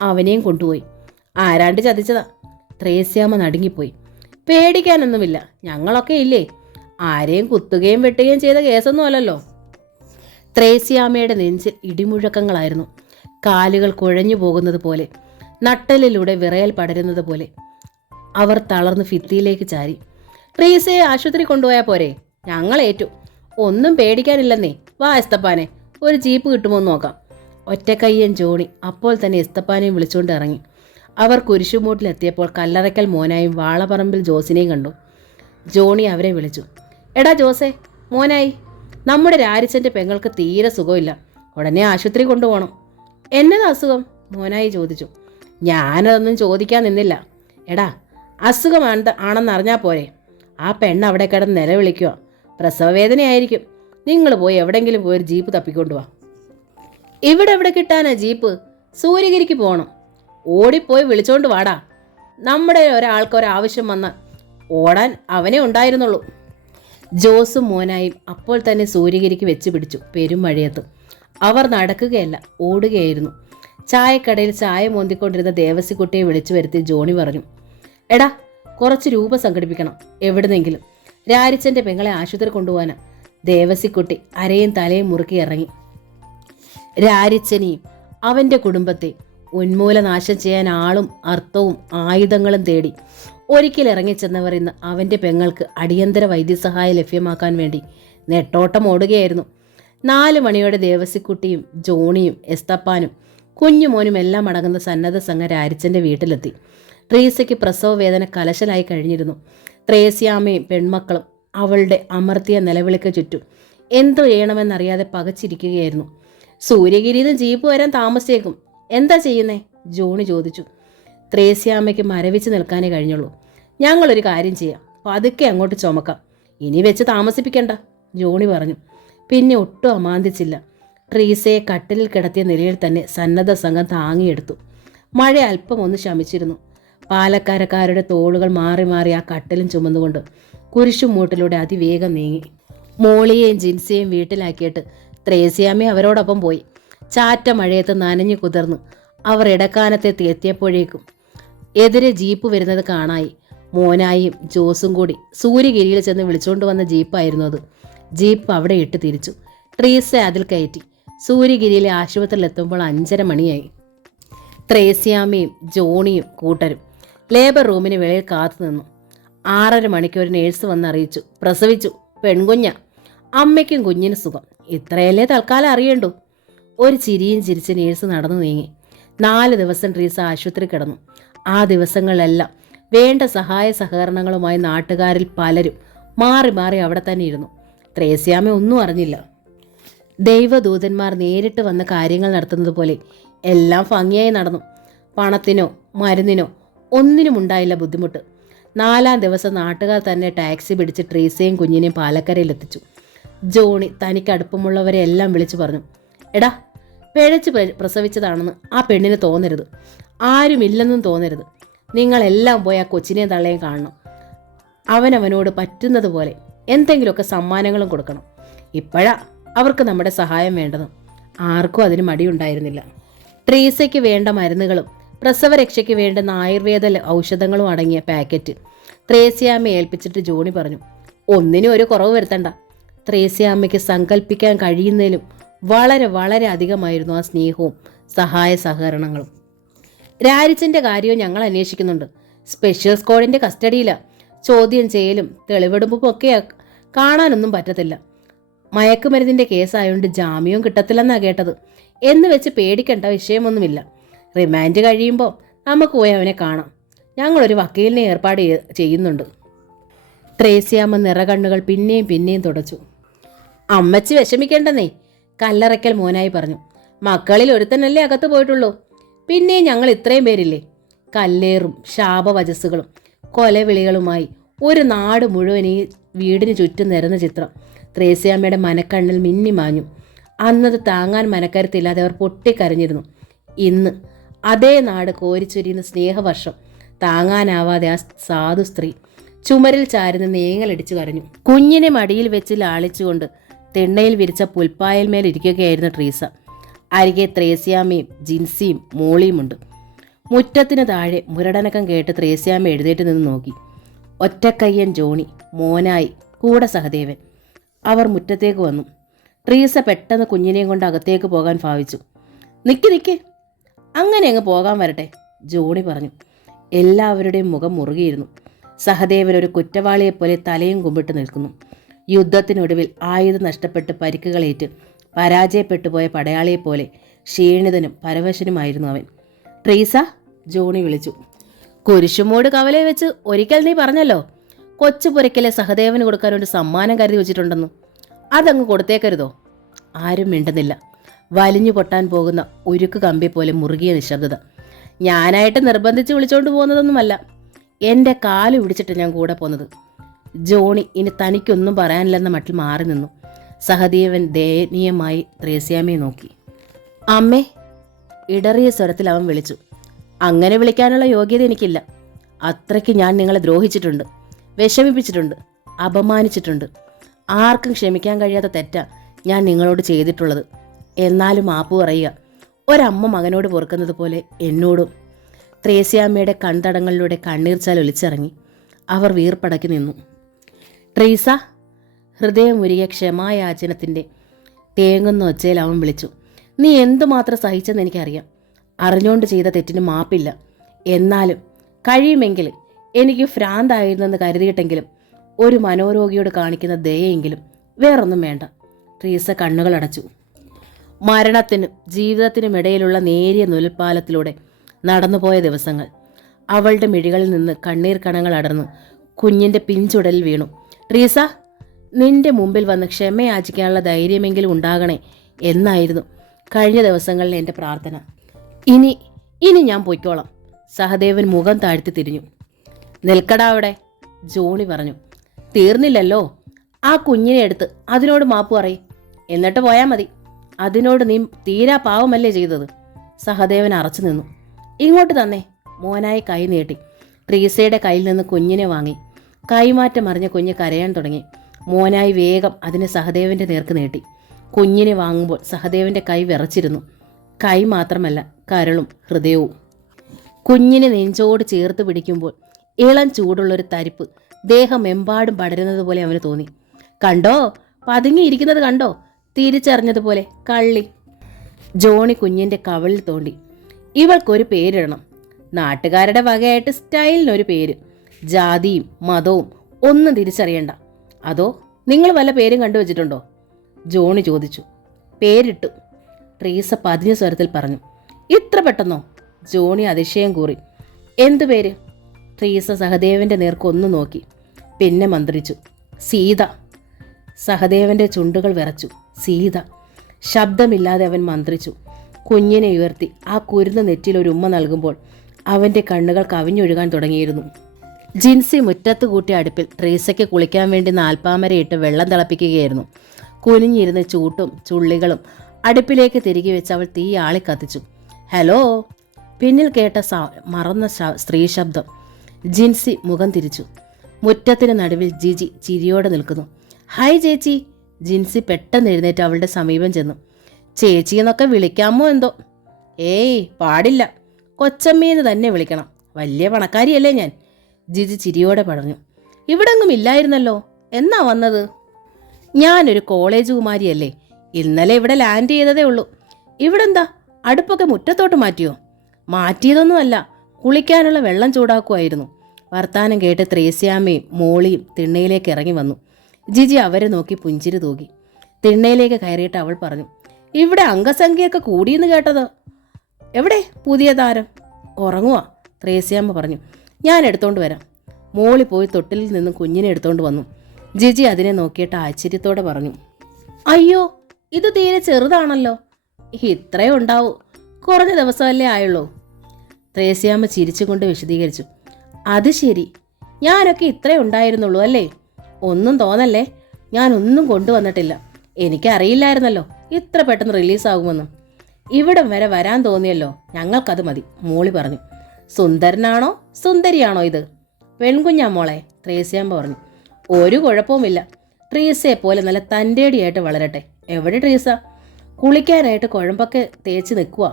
അവനെയും കൊണ്ടുപോയി. ആരാണ്ട് ചതിച്ചതാ. ത്രേസ്യാമ്മ നടുങ്ങിപ്പോയി. പേടിക്കാനൊന്നുമില്ല, ഞങ്ങളൊക്കെ ഇല്ലേ. ആരെയും കുത്തുകയും വെട്ടുകയും ചെയ്ത കേസൊന്നും അല്ലല്ലോ. ത്രേസ്യാമ്മയുടെ നെഞ്ചിൽ ഇടിമുഴക്കങ്ങളായിരുന്നു. കാലുകൾ കുഴഞ്ഞു പോകുന്നത് പോലെ, നട്ടലിലൂടെ വിറയൽ പടരുന്നത് പോലെ. അവർ തളർന്ന് ഭിത്തിയിലേക്ക് ചാരി. ട്രീസയെ ആശുപത്രി കൊണ്ടുപോയാൽ പോരെ? ഞങ്ങളേറ്റു, ഒന്നും പേടിക്കാനില്ലെന്നേ. വാ എസ്തപ്പാനെ, ഒരു ജീപ്പ് കിട്ടുമോ എന്ന് നോക്കാം. ഒറ്റക്കയ്യൻ ജോണി അപ്പോൾ തന്നെ എസ്തപ്പാനെയും വിളിച്ചുകൊണ്ട് ഇറങ്ങി. അവർ കുരിശുമൂട്ടിലെത്തിയപ്പോൾ കല്ലറയ്ക്കൽ മോനായും വാളപ്പറമ്പിൽ ജോസിനെയും കണ്ടു. ജോണി അവരെ വിളിച്ചു. എടാ ജോസേ, മോനായി, നമ്മുടെ രാരിച്ചൻ്റെ പെങ്ങൾക്ക് തീരെ സുഖമില്ല, ഉടനെ ആശുപത്രി കൊണ്ടുപോകണം. എന്നതാ അസുഖം? മോനായി ചോദിച്ചു. ഞാനതൊന്നും ചോദിക്കാൻ നിന്നില്ല. എടാ, അസുഖം ആണെന്നറിഞ്ഞാൽ പോരെ? ആ പെണ്ണ് അവിടെ കിടന്ന് നിലവിളിക്കുക, പ്രസവവേദനയായിരിക്കും. നിങ്ങൾ പോയി എവിടെയെങ്കിലും പോയി ഒരു ജീപ്പ് തപ്പിക്കൊണ്ടുവാ. ഇവിടെ എവിടെ കിട്ടാനാ ജീപ്പ്? സൂര്യഗിരിക്ക് പോകണം. ഓടിപ്പോയി വിളിച്ചോണ്ട് വാടാ. നമ്മുടെ ഒരാൾക്ക് ഒരാവശ്യം വന്നാൽ ഓടാൻ അവനെ ഉണ്ടായിരുന്നുള്ളൂ. ജോസും മോനായും അപ്പോൾ തന്നെ സൂര്യഗിരിക്ക് വെച്ച് പിടിച്ചു. പെരുമഴയത്ത് അവർ നടക്കുകയല്ല, ഓടുകയായിരുന്നു. ചായക്കടയിൽ ചായ മോന്തിക്കൊണ്ടിരുന്ന ദേവസിക്കുട്ടിയെ വിളിച്ചു വരുത്തി ജോണി പറഞ്ഞു. എടാ, കുറച്ച് രൂപ സംഘടിപ്പിക്കണം എവിടുന്നെങ്കിലും. രാരിച്ചൻ്റെ പെങ്ങളെ ആശുപത്രി കൊണ്ടുപോകാനാ. ദേവസിക്കുട്ടി അരയും തലയും മുറുക്കി ഇറങ്ങി. രാരിച്ചനെയും അവൻ്റെ കുടുംബത്തെ ഉന്മൂലനാശം ചെയ്യാൻ ആളും അർത്ഥവും ആയുധങ്ങളും തേടി ഒരിക്കൽ ഇറങ്ങിച്ചെന്നവർ ഇന്ന് അവൻ്റെ പെങ്ങൾക്ക് അടിയന്തര വൈദ്യസഹായം ലഭ്യമാക്കാൻ വേണ്ടി നെട്ടോട്ടം ഓടുകയായിരുന്നു. 4 മണിയോടെ ദേവസിക്കുട്ടിയും ജോണിയും എസ്തപ്പാനും കുഞ്ഞുമോനും എല്ലാം അടങ്ങുന്ന സന്നദ്ധ സംഘം രാരിച്ചൻ്റെ വീട്ടിലെത്തി. ട്രീസയ്ക്ക് പ്രസവ വേദന കലശലായി കഴിഞ്ഞിരുന്നു. ത്രേസ്യാമ്മയും പെൺമക്കളും അവളുടെ അമർത്തിയ നിലവിളിക്ക് ചുറ്റും എന്തോ ചെയ്യണമെന്നറിയാതെ പകച്ചിരിക്കുകയായിരുന്നു. സൂര്യഗിരിയിൽ ജീപ്പ് വരാൻ താമസിച്ചേക്കും, എന്താ ചെയ്യുന്നേ? ജോണി ചോദിച്ചു. ത്രേസ്യാമ്മയ്ക്ക് മരവിച്ച് നിൽക്കാനേ കഴിഞ്ഞുള്ളൂ. ഞങ്ങളൊരു കാര്യം ചെയ്യാം, പതുക്കെ അങ്ങോട്ട് ചുമക്കാം, ഇനി വെച്ച് താമസിപ്പിക്കണ്ട, ജോണി പറഞ്ഞു. പിന്നെ ഒട്ടും അമാന്തിച്ചില്ല. ട്രീസയെ കട്ടിലിൽ കിടത്തിയ നിലയിൽ തന്നെ സന്നദ്ധ സംഘം താങ്ങിയെടുത്തു. മഴ അല്പം ഒന്ന് ശമിച്ചിരുന്നു. പാലക്കാരക്കാരുടെ തോളുകൾ മാറി മാറി ആ കട്ടിലും ചുമന്നുകൊണ്ട് കുരിശുമൂട്ടിലൂടെ അതിവേഗം നീങ്ങി. മോളിയെയും ജിൻസിയെയും വീട്ടിലാക്കിയിട്ട് ത്രേസ്യാമ്മ അവരോടൊപ്പം പോയി. ചാറ്റ മഴയത്ത് നനഞ്ഞു കുതിർന്ന് അവർ ഇടക്കാനത്തെത്തി എത്തിയപ്പോഴേക്കും എതിരെ ജീപ്പ് വരുന്നത് കാണായി. മോനായും ജോസും കൂടി സൂര്യഗിരിയിൽ ചെന്ന് വിളിച്ചുകൊണ്ട് വന്ന ജീപ്പായിരുന്നു അത്. ജീപ്പ് അവിടെ ഇട്ട് തിരിച്ചു. ട്രീസ അതിൽ കയറ്റി. സൂര്യഗിരിയിലെ ആശുപത്രിയിൽ എത്തുമ്പോൾ 5:30 മണിയായി. ത്രേസ്യാമ്മയും ജോണിയും കൂട്ടരും ലേബർ റൂമിന് വെളിയിൽ കാത്തു നിന്നു. 6:30 മണിക്ക് ഒരു നേഴ്സ് വന്ന് അറിയിച്ചു, പ്രസവിച്ചു, പെൺകുഞ്ഞ. അമ്മയ്ക്കും കുഞ്ഞിന് സുഖം, ഇത്രയല്ലേ തൽക്കാലം അറിയണ്ടു. ഒരു ചിരിയും ചിരിച്ച് നേഴ്സ് നടന്നു നീങ്ങി. 4 ദിവസം ട്രീസ ആശുപത്രി കിടന്നു. ആ ദിവസങ്ങളിലെല്ലാം വേണ്ട സഹായ സഹകരണങ്ങളുമായി നാട്ടുകാരിൽ പലരും മാറി മാറി അവിടെ തന്നെ ഇരുന്നു. ത്രേസ്യാമ്മ ഒന്നും അറിഞ്ഞില്ല. ദൈവദൂതന്മാർ നേരിട്ട് വന്ന കാര്യങ്ങൾ നടത്തുന്നത് പോലെ എല്ലാം ഭംഗിയായി നടന്നു. പണത്തിനോ മരുന്നിനോ ഒന്നിനും ഉണ്ടായില്ല ബുദ്ധിമുട്ട്. 4-ാം ദിവസം നാട്ടുകാർ തന്നെ ടാക്സി പിടിച്ച് ട്രീസയും കുഞ്ഞിനെയും പാലക്കരയിലെത്തിച്ചു. ജോണി തനിക്ക് അടുപ്പമുള്ളവരെ എല്ലാം വിളിച്ചു പറഞ്ഞു. എടാ, പിഴച്ച് പ്രസവിച്ചതാണെന്ന് ആ പെണ്ണിന് തോന്നരുത്, ആരുമില്ലെന്നും തോന്നരുത്. നിങ്ങളെല്ലാം പോയി ആ കൊച്ചിനെയും തള്ളയും കാണണം. അവനവനോട് പറ്റുന്നത് പോലെ എന്തെങ്കിലുമൊക്കെ സമ്മാനങ്ങളും കൊടുക്കണം. ഇപ്പോഴാ അവർക്ക് നമ്മുടെ സഹായം വേണ്ടത്. ആർക്കും അതിന് മടിയുണ്ടായിരുന്നില്ല. ട്രീസയ്ക്ക് വേണ്ട മരുന്നുകളും പ്രസവരക്ഷയ്ക്ക് വേണ്ടുന്ന ആയുർവേദ ഔഷധങ്ങളും അടങ്ങിയ പാക്കറ്റ് ത്രേസ്യാമ്മയെ ഏൽപ്പിച്ചിട്ട് ജോണി പറഞ്ഞു, ഒന്നിനും ഒരു കുറവ് വരുത്തണ്ട. ത്രേസ്യാമ്മയ്ക്ക് സങ്കല്പിക്കാൻ കഴിയുന്നതിലും വളരെ വളരെ അധികമായിരുന്നു ആ സ്നേഹവും സഹായ സഹകരണങ്ങളും. രാരിച്ചൻ്റെ കാര്യവും ഞങ്ങൾ അന്വേഷിക്കുന്നുണ്ട്. സ്പെഷ്യൽ സ്ക്വാഡിൻ്റെ കസ്റ്റഡിയിലാണ്. ചോദ്യം ചെയ്യലും തെളിവെടുപ്പും ഒക്കെ കാണാനൊന്നും പറ്റത്തില്ല. മയക്കുമരുന്നിൻ്റെ കേസായതുകൊണ്ട് ജാമ്യവും കിട്ടത്തില്ലെന്നാണ് കേട്ടത്. എന്ന് വെച്ച് പേടിക്കേണ്ട വിഷയമൊന്നുമില്ല. റിമാൻഡ് കഴിയുമ്പോൾ നമുക്ക് പോയി അവനെ കാണാം. ഞങ്ങളൊരു വക്കീലിനെ ഏർപ്പാട് ചെയ്യുന്നുണ്ട്. ത്രേസ്യാമ്മ നിറകണ്ണുകൾ പിന്നെയും പിന്നെയും തുടച്ചു. അമ്മച്ചി വിഷമിക്കേണ്ടെന്നേ, കല്ലറയ്ക്കൽ മോനായി പറഞ്ഞു. മക്കളിൽ ഒരുത്തനല്ലേ അകത്ത് പോയിട്ടുള്ളൂ. പിന്നെയും ഞങ്ങൾ ഇത്രയും പേരില്ലേ? കല്ലേറും ശാപവചസ്സുകളും കൊലവിളികളുമായി ഒരു നാട് മുഴുവൻ ഈ വീടിന് ചുറ്റും നിരന്ന ചിത്രം ത്രേസ്യാമ്മയുടെ മനക്കണ്ണിൽ മിന്നിമാഞ്ഞു. അന്നത് താങ്ങാൻ മനക്കരുത്തില്ലാതെ അവർ പൊട്ടിക്കരഞ്ഞിരുന്നു. ഇന്ന് അതേ നാട് കോരിച്ചൊരിയുന്ന സ്നേഹവർഷം താങ്ങാനാവാതെ ആ സാധു സ്ത്രീ ചുമരിൽ ചാരുന്ന നേങ്ങലടിച്ചു കരഞ്ഞു. കുഞ്ഞിനെ മടിയിൽ വെച്ച് ലാളിച്ചുകൊണ്ട് തിണ്ണയിൽ വിരിച്ച പുൽപ്പായൽ ഇരിക്കുകയായിരുന്നു ട്രീസ. അരികെ ത്രേസ്യാമ്മയും ജിൻസിയും മോളിയുമുണ്ട്. മുറ്റത്തിന് താഴെ മുരടനക്കം കേട്ട് ത്രേസ്യാമ്മ എഴുന്നേറ്റ് നിന്ന് നോക്കി. ഒറ്റക്കയ്യൻ ജോണി, മോനായി, കൂടെ സഹദേവൻ. അവർ മുറ്റത്തേക്ക് വന്നു. ട്രീസ പെട്ടെന്ന് കുഞ്ഞിനെയും കൊണ്ട് അകത്തേക്ക് പോകാൻ ഭാവിച്ചു. നിക്ക്, അങ്ങനെ അങ്ങ് പോകാൻ വരട്ടെ, ജോണി പറഞ്ഞു. എല്ലാവരുടെയും മുഖം മുറുകിയിരുന്നു. സഹദേവൻ ഒരു കുറ്റവാളിയെപ്പോലെ തലയും കുമ്പിട്ട് നിൽക്കുന്നു. യുദ്ധത്തിനൊടുവിൽ ആയുധം നഷ്ടപ്പെട്ട് പരിക്കുകളേറ്റ് പരാജയപ്പെട്ടുപോയ പടയാളിയെപ്പോലെ ക്ഷീണിതനും പരവശനുമായിരുന്നു അവൻ. ട്രീസ, ജോണി വിളിച്ചു. കുരിശുമൂട് കവലയെ വെച്ച് ഒരിക്കൽ നീ പറഞ്ഞല്ലോ, കൊച്ചുപുരയ്ക്കലെ സഹദേവന് കൊടുക്കാൻ ഒരു സമ്മാനം കരുതി വെച്ചിട്ടുണ്ടെന്ന്. അതങ്ങ് കൊടുത്തേക്കരുതോ? ആരും മിണ്ടുന്നില്ല. വലിഞ്ഞു പൊട്ടാൻ പോകുന്ന ഉരുക്ക് കമ്പി പോലെ മുറുകിയ നിശബ്ദത. ഞാനായിട്ട് നിർബന്ധിച്ച് വിളിച്ചോണ്ട് പോകുന്നതൊന്നുമല്ല. എൻ്റെ കാല് പിടിച്ചിട്ട് ഞാൻ കൂടെ പോന്നത്. ജോണി ഇനി തനിക്കൊന്നും പറയാനില്ലെന്ന മട്ടിൽ മാറി നിന്നു. സഹദേവൻ ദയനീയമായി ത്രേസ്യാമ്മയെ നോക്കി. അമ്മേ, ഇടറിയ സ്വരത്തിൽ അവൻ വിളിച്ചു. അങ്ങനെ വിളിക്കാനുള്ള യോഗ്യത എനിക്കില്ല. അത്രയ്ക്ക് ഞാൻ നിങ്ങളെ ദ്രോഹിച്ചിട്ടുണ്ട്, വിഷമിപ്പിച്ചിട്ടുണ്ട്, അപമാനിച്ചിട്ടുണ്ട്. ആർക്കും ക്ഷമിക്കാൻ കഴിയാത്ത തെറ്റാ ഞാൻ നിങ്ങളോട് ചെയ്തിട്ടുള്ളത്. എന്നാലും മാപ്പ് പറയുക. ഒരമ്മ മകനോട് പൊറുക്കുന്നത് പോലെ എന്നോടും. ത്രേസ്യാമ്മയുടെ കൺതടങ്ങളിലൂടെ കണ്ണീർച്ചാൽ ഒലിച്ചിറങ്ങി. അവർ വീർപ്പടക്കി നിന്നു. ട്രീസ, ഹൃദയമുരുകിയ ക്ഷമായാചനത്തിൻ്റെ തേങ്ങുന്ന ഒച്ചയിൽ അവൻ വിളിച്ചു. നീ എന്തുമാത്രം സഹിച്ചെന്ന് എനിക്കറിയാം. അറിഞ്ഞുകൊണ്ട് ചെയ്ത തെറ്റിന് മാപ്പില്ല. എന്നാലും കഴിയുമെങ്കിൽ എനിക്ക് ഭ്രാന്തായിരുന്നെന്ന് കരുതിയിട്ടെങ്കിലും ഒരു മനോരോഗിയോട് കാണിക്കുന്ന ദയയെങ്കിലും വേറൊന്നും വേണ്ട. ട്രീസ കണ്ണുകൾ അടച്ചു. മരണത്തിനും ജീവിതത്തിനും ഇടയിലുള്ള നേരിയ നുൽപ്പാലത്തിലൂടെ നടന്നുപോയ ദിവസങ്ങൾ. അവളുടെ മിഴികളിൽ നിന്ന് കണ്ണീർ കണങ്ങൾ അടർന്ന് കുഞ്ഞിൻ്റെ പിഞ്ചുടലിൽ വീണു. ട്രീസ, നിന്റെ മുമ്പിൽ വന്ന് ക്ഷമയാചിക്കാനുള്ള ധൈര്യമെങ്കിലും ഉണ്ടാകണേ എന്നായിരുന്നു കഴിഞ്ഞ ദിവസങ്ങളിൽ എൻ്റെ പ്രാർത്ഥന. ഇനി ഞാൻ പൊയ്ക്കോളാം. സഹദേവൻ മുഖം താഴ്ത്തി തിരിഞ്ഞു. നിൽക്കടാ അവിടെ, ജോണി പറഞ്ഞു. തീർന്നില്ലല്ലോ. ആ കുഞ്ഞിനെ എടുത്ത് അതിനോട് മാപ്പ് പറയും, എന്നിട്ട് പോയാൽ മതി. അതിനോട് നീ തീരാ പാവമല്ലേ ചെയ്തത്? സഹദേവൻ അറച്ചു നിന്നു. ഇങ്ങോട്ട് തന്നെ, മോനായി കൈ നീട്ടി. ട്രീസയുടെ കയ്യിൽ നിന്ന് കുഞ്ഞിനെ വാങ്ങി. കൈമാറ്റം അറിഞ്ഞ കുഞ്ഞ് കരയാൻ തുടങ്ങി. മോനായി വേഗം അതിനെ സഹദേവൻ്റെ നേർക്ക് നീട്ടി. കുഞ്ഞിനെ വാങ്ങുമ്പോൾ സഹദേവൻ്റെ കൈ വിറച്ചിരുന്നു. കൈ മാത്രമല്ല, കരളും ഹൃദയവും. കുഞ്ഞിനെ നെഞ്ചോട് ചേർത്ത് പിടിക്കുമ്പോൾ ഇളം ചൂടുള്ളൊരു തരിപ്പ് ദേഹമെമ്പാടും പടരുന്നത് പോലെ അവന് തോന്നി. കണ്ടോ, പതുങ്ങിയിരിക്കുന്നത് കണ്ടോ? തിരിച്ചറിഞ്ഞതുപോലെ കള്ളി. ജോണി കുഞ്ഞിൻ്റെ കവളിൽ തോണ്ടി. ഇവൾക്കൊരു പേരിടണം. നാട്ടുകാരുടെ വകയായിട്ട് സ്റ്റൈലിനൊരു പേര്. ജാതിയും മതവും ഒന്നും തിരിച്ചറിയണ്ട. അതോ നിങ്ങൾ വല്ല പേരും കണ്ടുവച്ചിട്ടുണ്ടോ? ജോണി ചോദിച്ചു. പേരിട്ടു, ട്രീസ പതിഞ്ഞ സ്വരത്തിൽ പറഞ്ഞു. ഇത്ര പെട്ടെന്നോ? ജോണി അതിശയം കൂറി. എന്തു പേര്? ട്രീസ സഹദേവൻ്റെ നേർക്കൊന്നു നോക്കി, പിന്നെ മന്ത്രിച്ചു. സീത. സഹദേവൻ്റെ ചുണ്ടുകൾ വിറച്ചു. സീത. ശബ്ദമില്ലാതെ അവൻ മന്ത്രിച്ചു. കുഞ്ഞിനെ ഉയർത്തി ആ കുരുന്ന നെറ്റിൽ ഒരു ഉമ്മ നൽകുമ്പോൾ അവൻ്റെ കണ്ണുകൾ കവിഞ്ഞൊഴുകാൻ തുടങ്ങിയിരുന്നു. ജിൻസി മുറ്റത്ത് കൂട്ടിയ അടുപ്പിൽ ട്രീസയ്ക്ക് കുളിക്കാൻ വേണ്ടി നാൽപ്പാമരയിട്ട് വെള്ളം തിളപ്പിക്കുകയായിരുന്നു. കുനിഞ്ഞിരുന്ന് ചൂട്ടും ചുള്ളികളും അടുപ്പിലേക്ക് തിരികെ വെച്ച് അവൾ തീ ആളിക്കത്തിച്ചു. ഹലോ, പിന്നിൽ കേട്ട മറന്ന സ്ത്രീ ശബ്ദം. ജിൻസി മുഖം തിരിച്ചു. മുറ്റത്തിന് നടുവിൽ ജിജി ചിരിയോടെ നിൽക്കുന്നു. ഹായ് ചേച്ചി. ജിൻസി പെട്ടെന്ന് എഴുന്നേറ്റ് അവളുടെ സമീപം ചെന്നു. ചേച്ചി എന്നൊക്കെ വിളിക്കാമോ എന്തോ? ഏയ് പാടില്ല, കൊച്ചമ്മേന്ന് തന്നെ വിളിക്കണം. വലിയ പണക്കാരിയല്ലേ ഞാൻ, ജിജി ചിരിയോടെ പറഞ്ഞു. ഇവിടെങ്ങും ഇല്ലായിരുന്നല്ലോ, എന്നാ വന്നത്? ഞാനൊരു കോളേജ് കുമാരിയല്ലേ, ഇന്നലെ ഇവിടെ ലാൻഡ് ചെയ്തതേ ഉള്ളൂ. ഇവിടെന്താ അടുപ്പൊക്കെ മുറ്റത്തോട്ട് മാറ്റിയോ? മാറ്റിയതൊന്നുമല്ല, കുളിക്കാനുള്ള വെള്ളം ചൂടാക്കുമായിരുന്നു. വർത്താനം കേട്ട് ത്രേസ്യാമ്മയും മോളിയും തിണ്ണയിലേക്ക് ഇറങ്ങി വന്നു. ജിജി അവരെ നോക്കി പുഞ്ചിരി തൂകി. തിണ്ണയിലേക്ക് കയറിയിട്ട് അവൾ പറഞ്ഞു, ഇവിടെ അംഗസംഖ്യയൊക്കെ കൂടിയെന്ന് കേട്ടത്. എവിടെ പുതിയ താരം? ഉറങ്ങുവാ, ത്രേസ്യാമ്മ പറഞ്ഞു. ഞാൻ എടുത്തോണ്ട് വരാം. മോളി പോയി തൊട്ടിലിൽ നിന്നും കുഞ്ഞിനെ എടുത്തോണ്ട് വന്നു. ജിജി അതിനെ നോക്കിയിട്ട് ആശ്ചര്യത്തോടെ പറഞ്ഞു, അയ്യോ, ഇത് തീരെ ചെറുതാണല്ലോ. ഇത്രേ ഉണ്ടാവൂ, കുറഞ്ഞ ദിവസമല്ലേ ആയുള്ളൂ. ത്രേസ്യാമ്മ ചിരിച്ചുകൊണ്ട് വിശദീകരിച്ചു. അത് ശരി, ഞാനൊക്കെ ഇത്രേ ഉണ്ടായിരുന്നുള്ളൂ അല്ലേ? ഒന്നും തോന്നല്ലേ, ഞാനൊന്നും കൊണ്ടുവന്നിട്ടില്ല. എനിക്കറിയില്ലായിരുന്നല്ലോ ഇത്ര പെട്ടെന്ന് റിലീസാകുമെന്നും. ഇവിടം വരെ വരാൻ തോന്നിയല്ലോ, ഞങ്ങൾക്കത് മതി, മോളി പറഞ്ഞു. സുന്ദരനാണോ സുന്ദരിയാണോ ഇത്? പെൺകുഞ്ഞാ മോളെ, ത്രേസ്യാമ്മ പറഞ്ഞു. ഒരു കുഴപ്പവുമില്ല, ട്രീസയെ പോലെ നല്ല തൻ്റേടിയായിട്ട് വളരട്ടെ. എവിടെ ട്രീസ? കുളിക്കാനായിട്ട് കുഴമ്പൊക്കെ തേച്ച് നിൽക്കുക.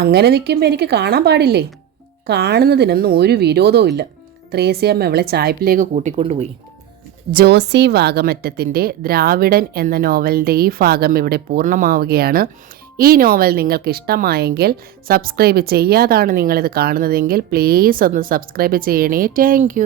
അങ്ങനെ നിൽക്കുമ്പോൾ എനിക്ക് കാണാൻ പാടില്ലേ? കാണുന്നതിനൊന്നും ഒരു വിരോധവും ഇല്ല. ത്രേസ്യാമ്മ അവളെ ചായ്പിലേക്ക് കൂട്ടിക്കൊണ്ടുപോയി. ജോസി വാഗമറ്റത്തിൻ്റെ ദ്രാവിഡൻ എന്ന നോവലിൻ്റെ ഈ ഭാഗം ഇവിടെ പൂർണ്ണമാവുകയാണ്. ഈ നോവൽ നിങ്ങൾക്ക് ഇഷ്ടമായെങ്കിൽ, സബ്സ്ക്രൈബ് ചെയ്യാതാണ് നിങ്ങളിത് കാണുന്നതെങ്കിൽ പ്ലീസ് ഒന്ന് സബ്സ്ക്രൈബ് ചെയ്യണേ. താങ്ക്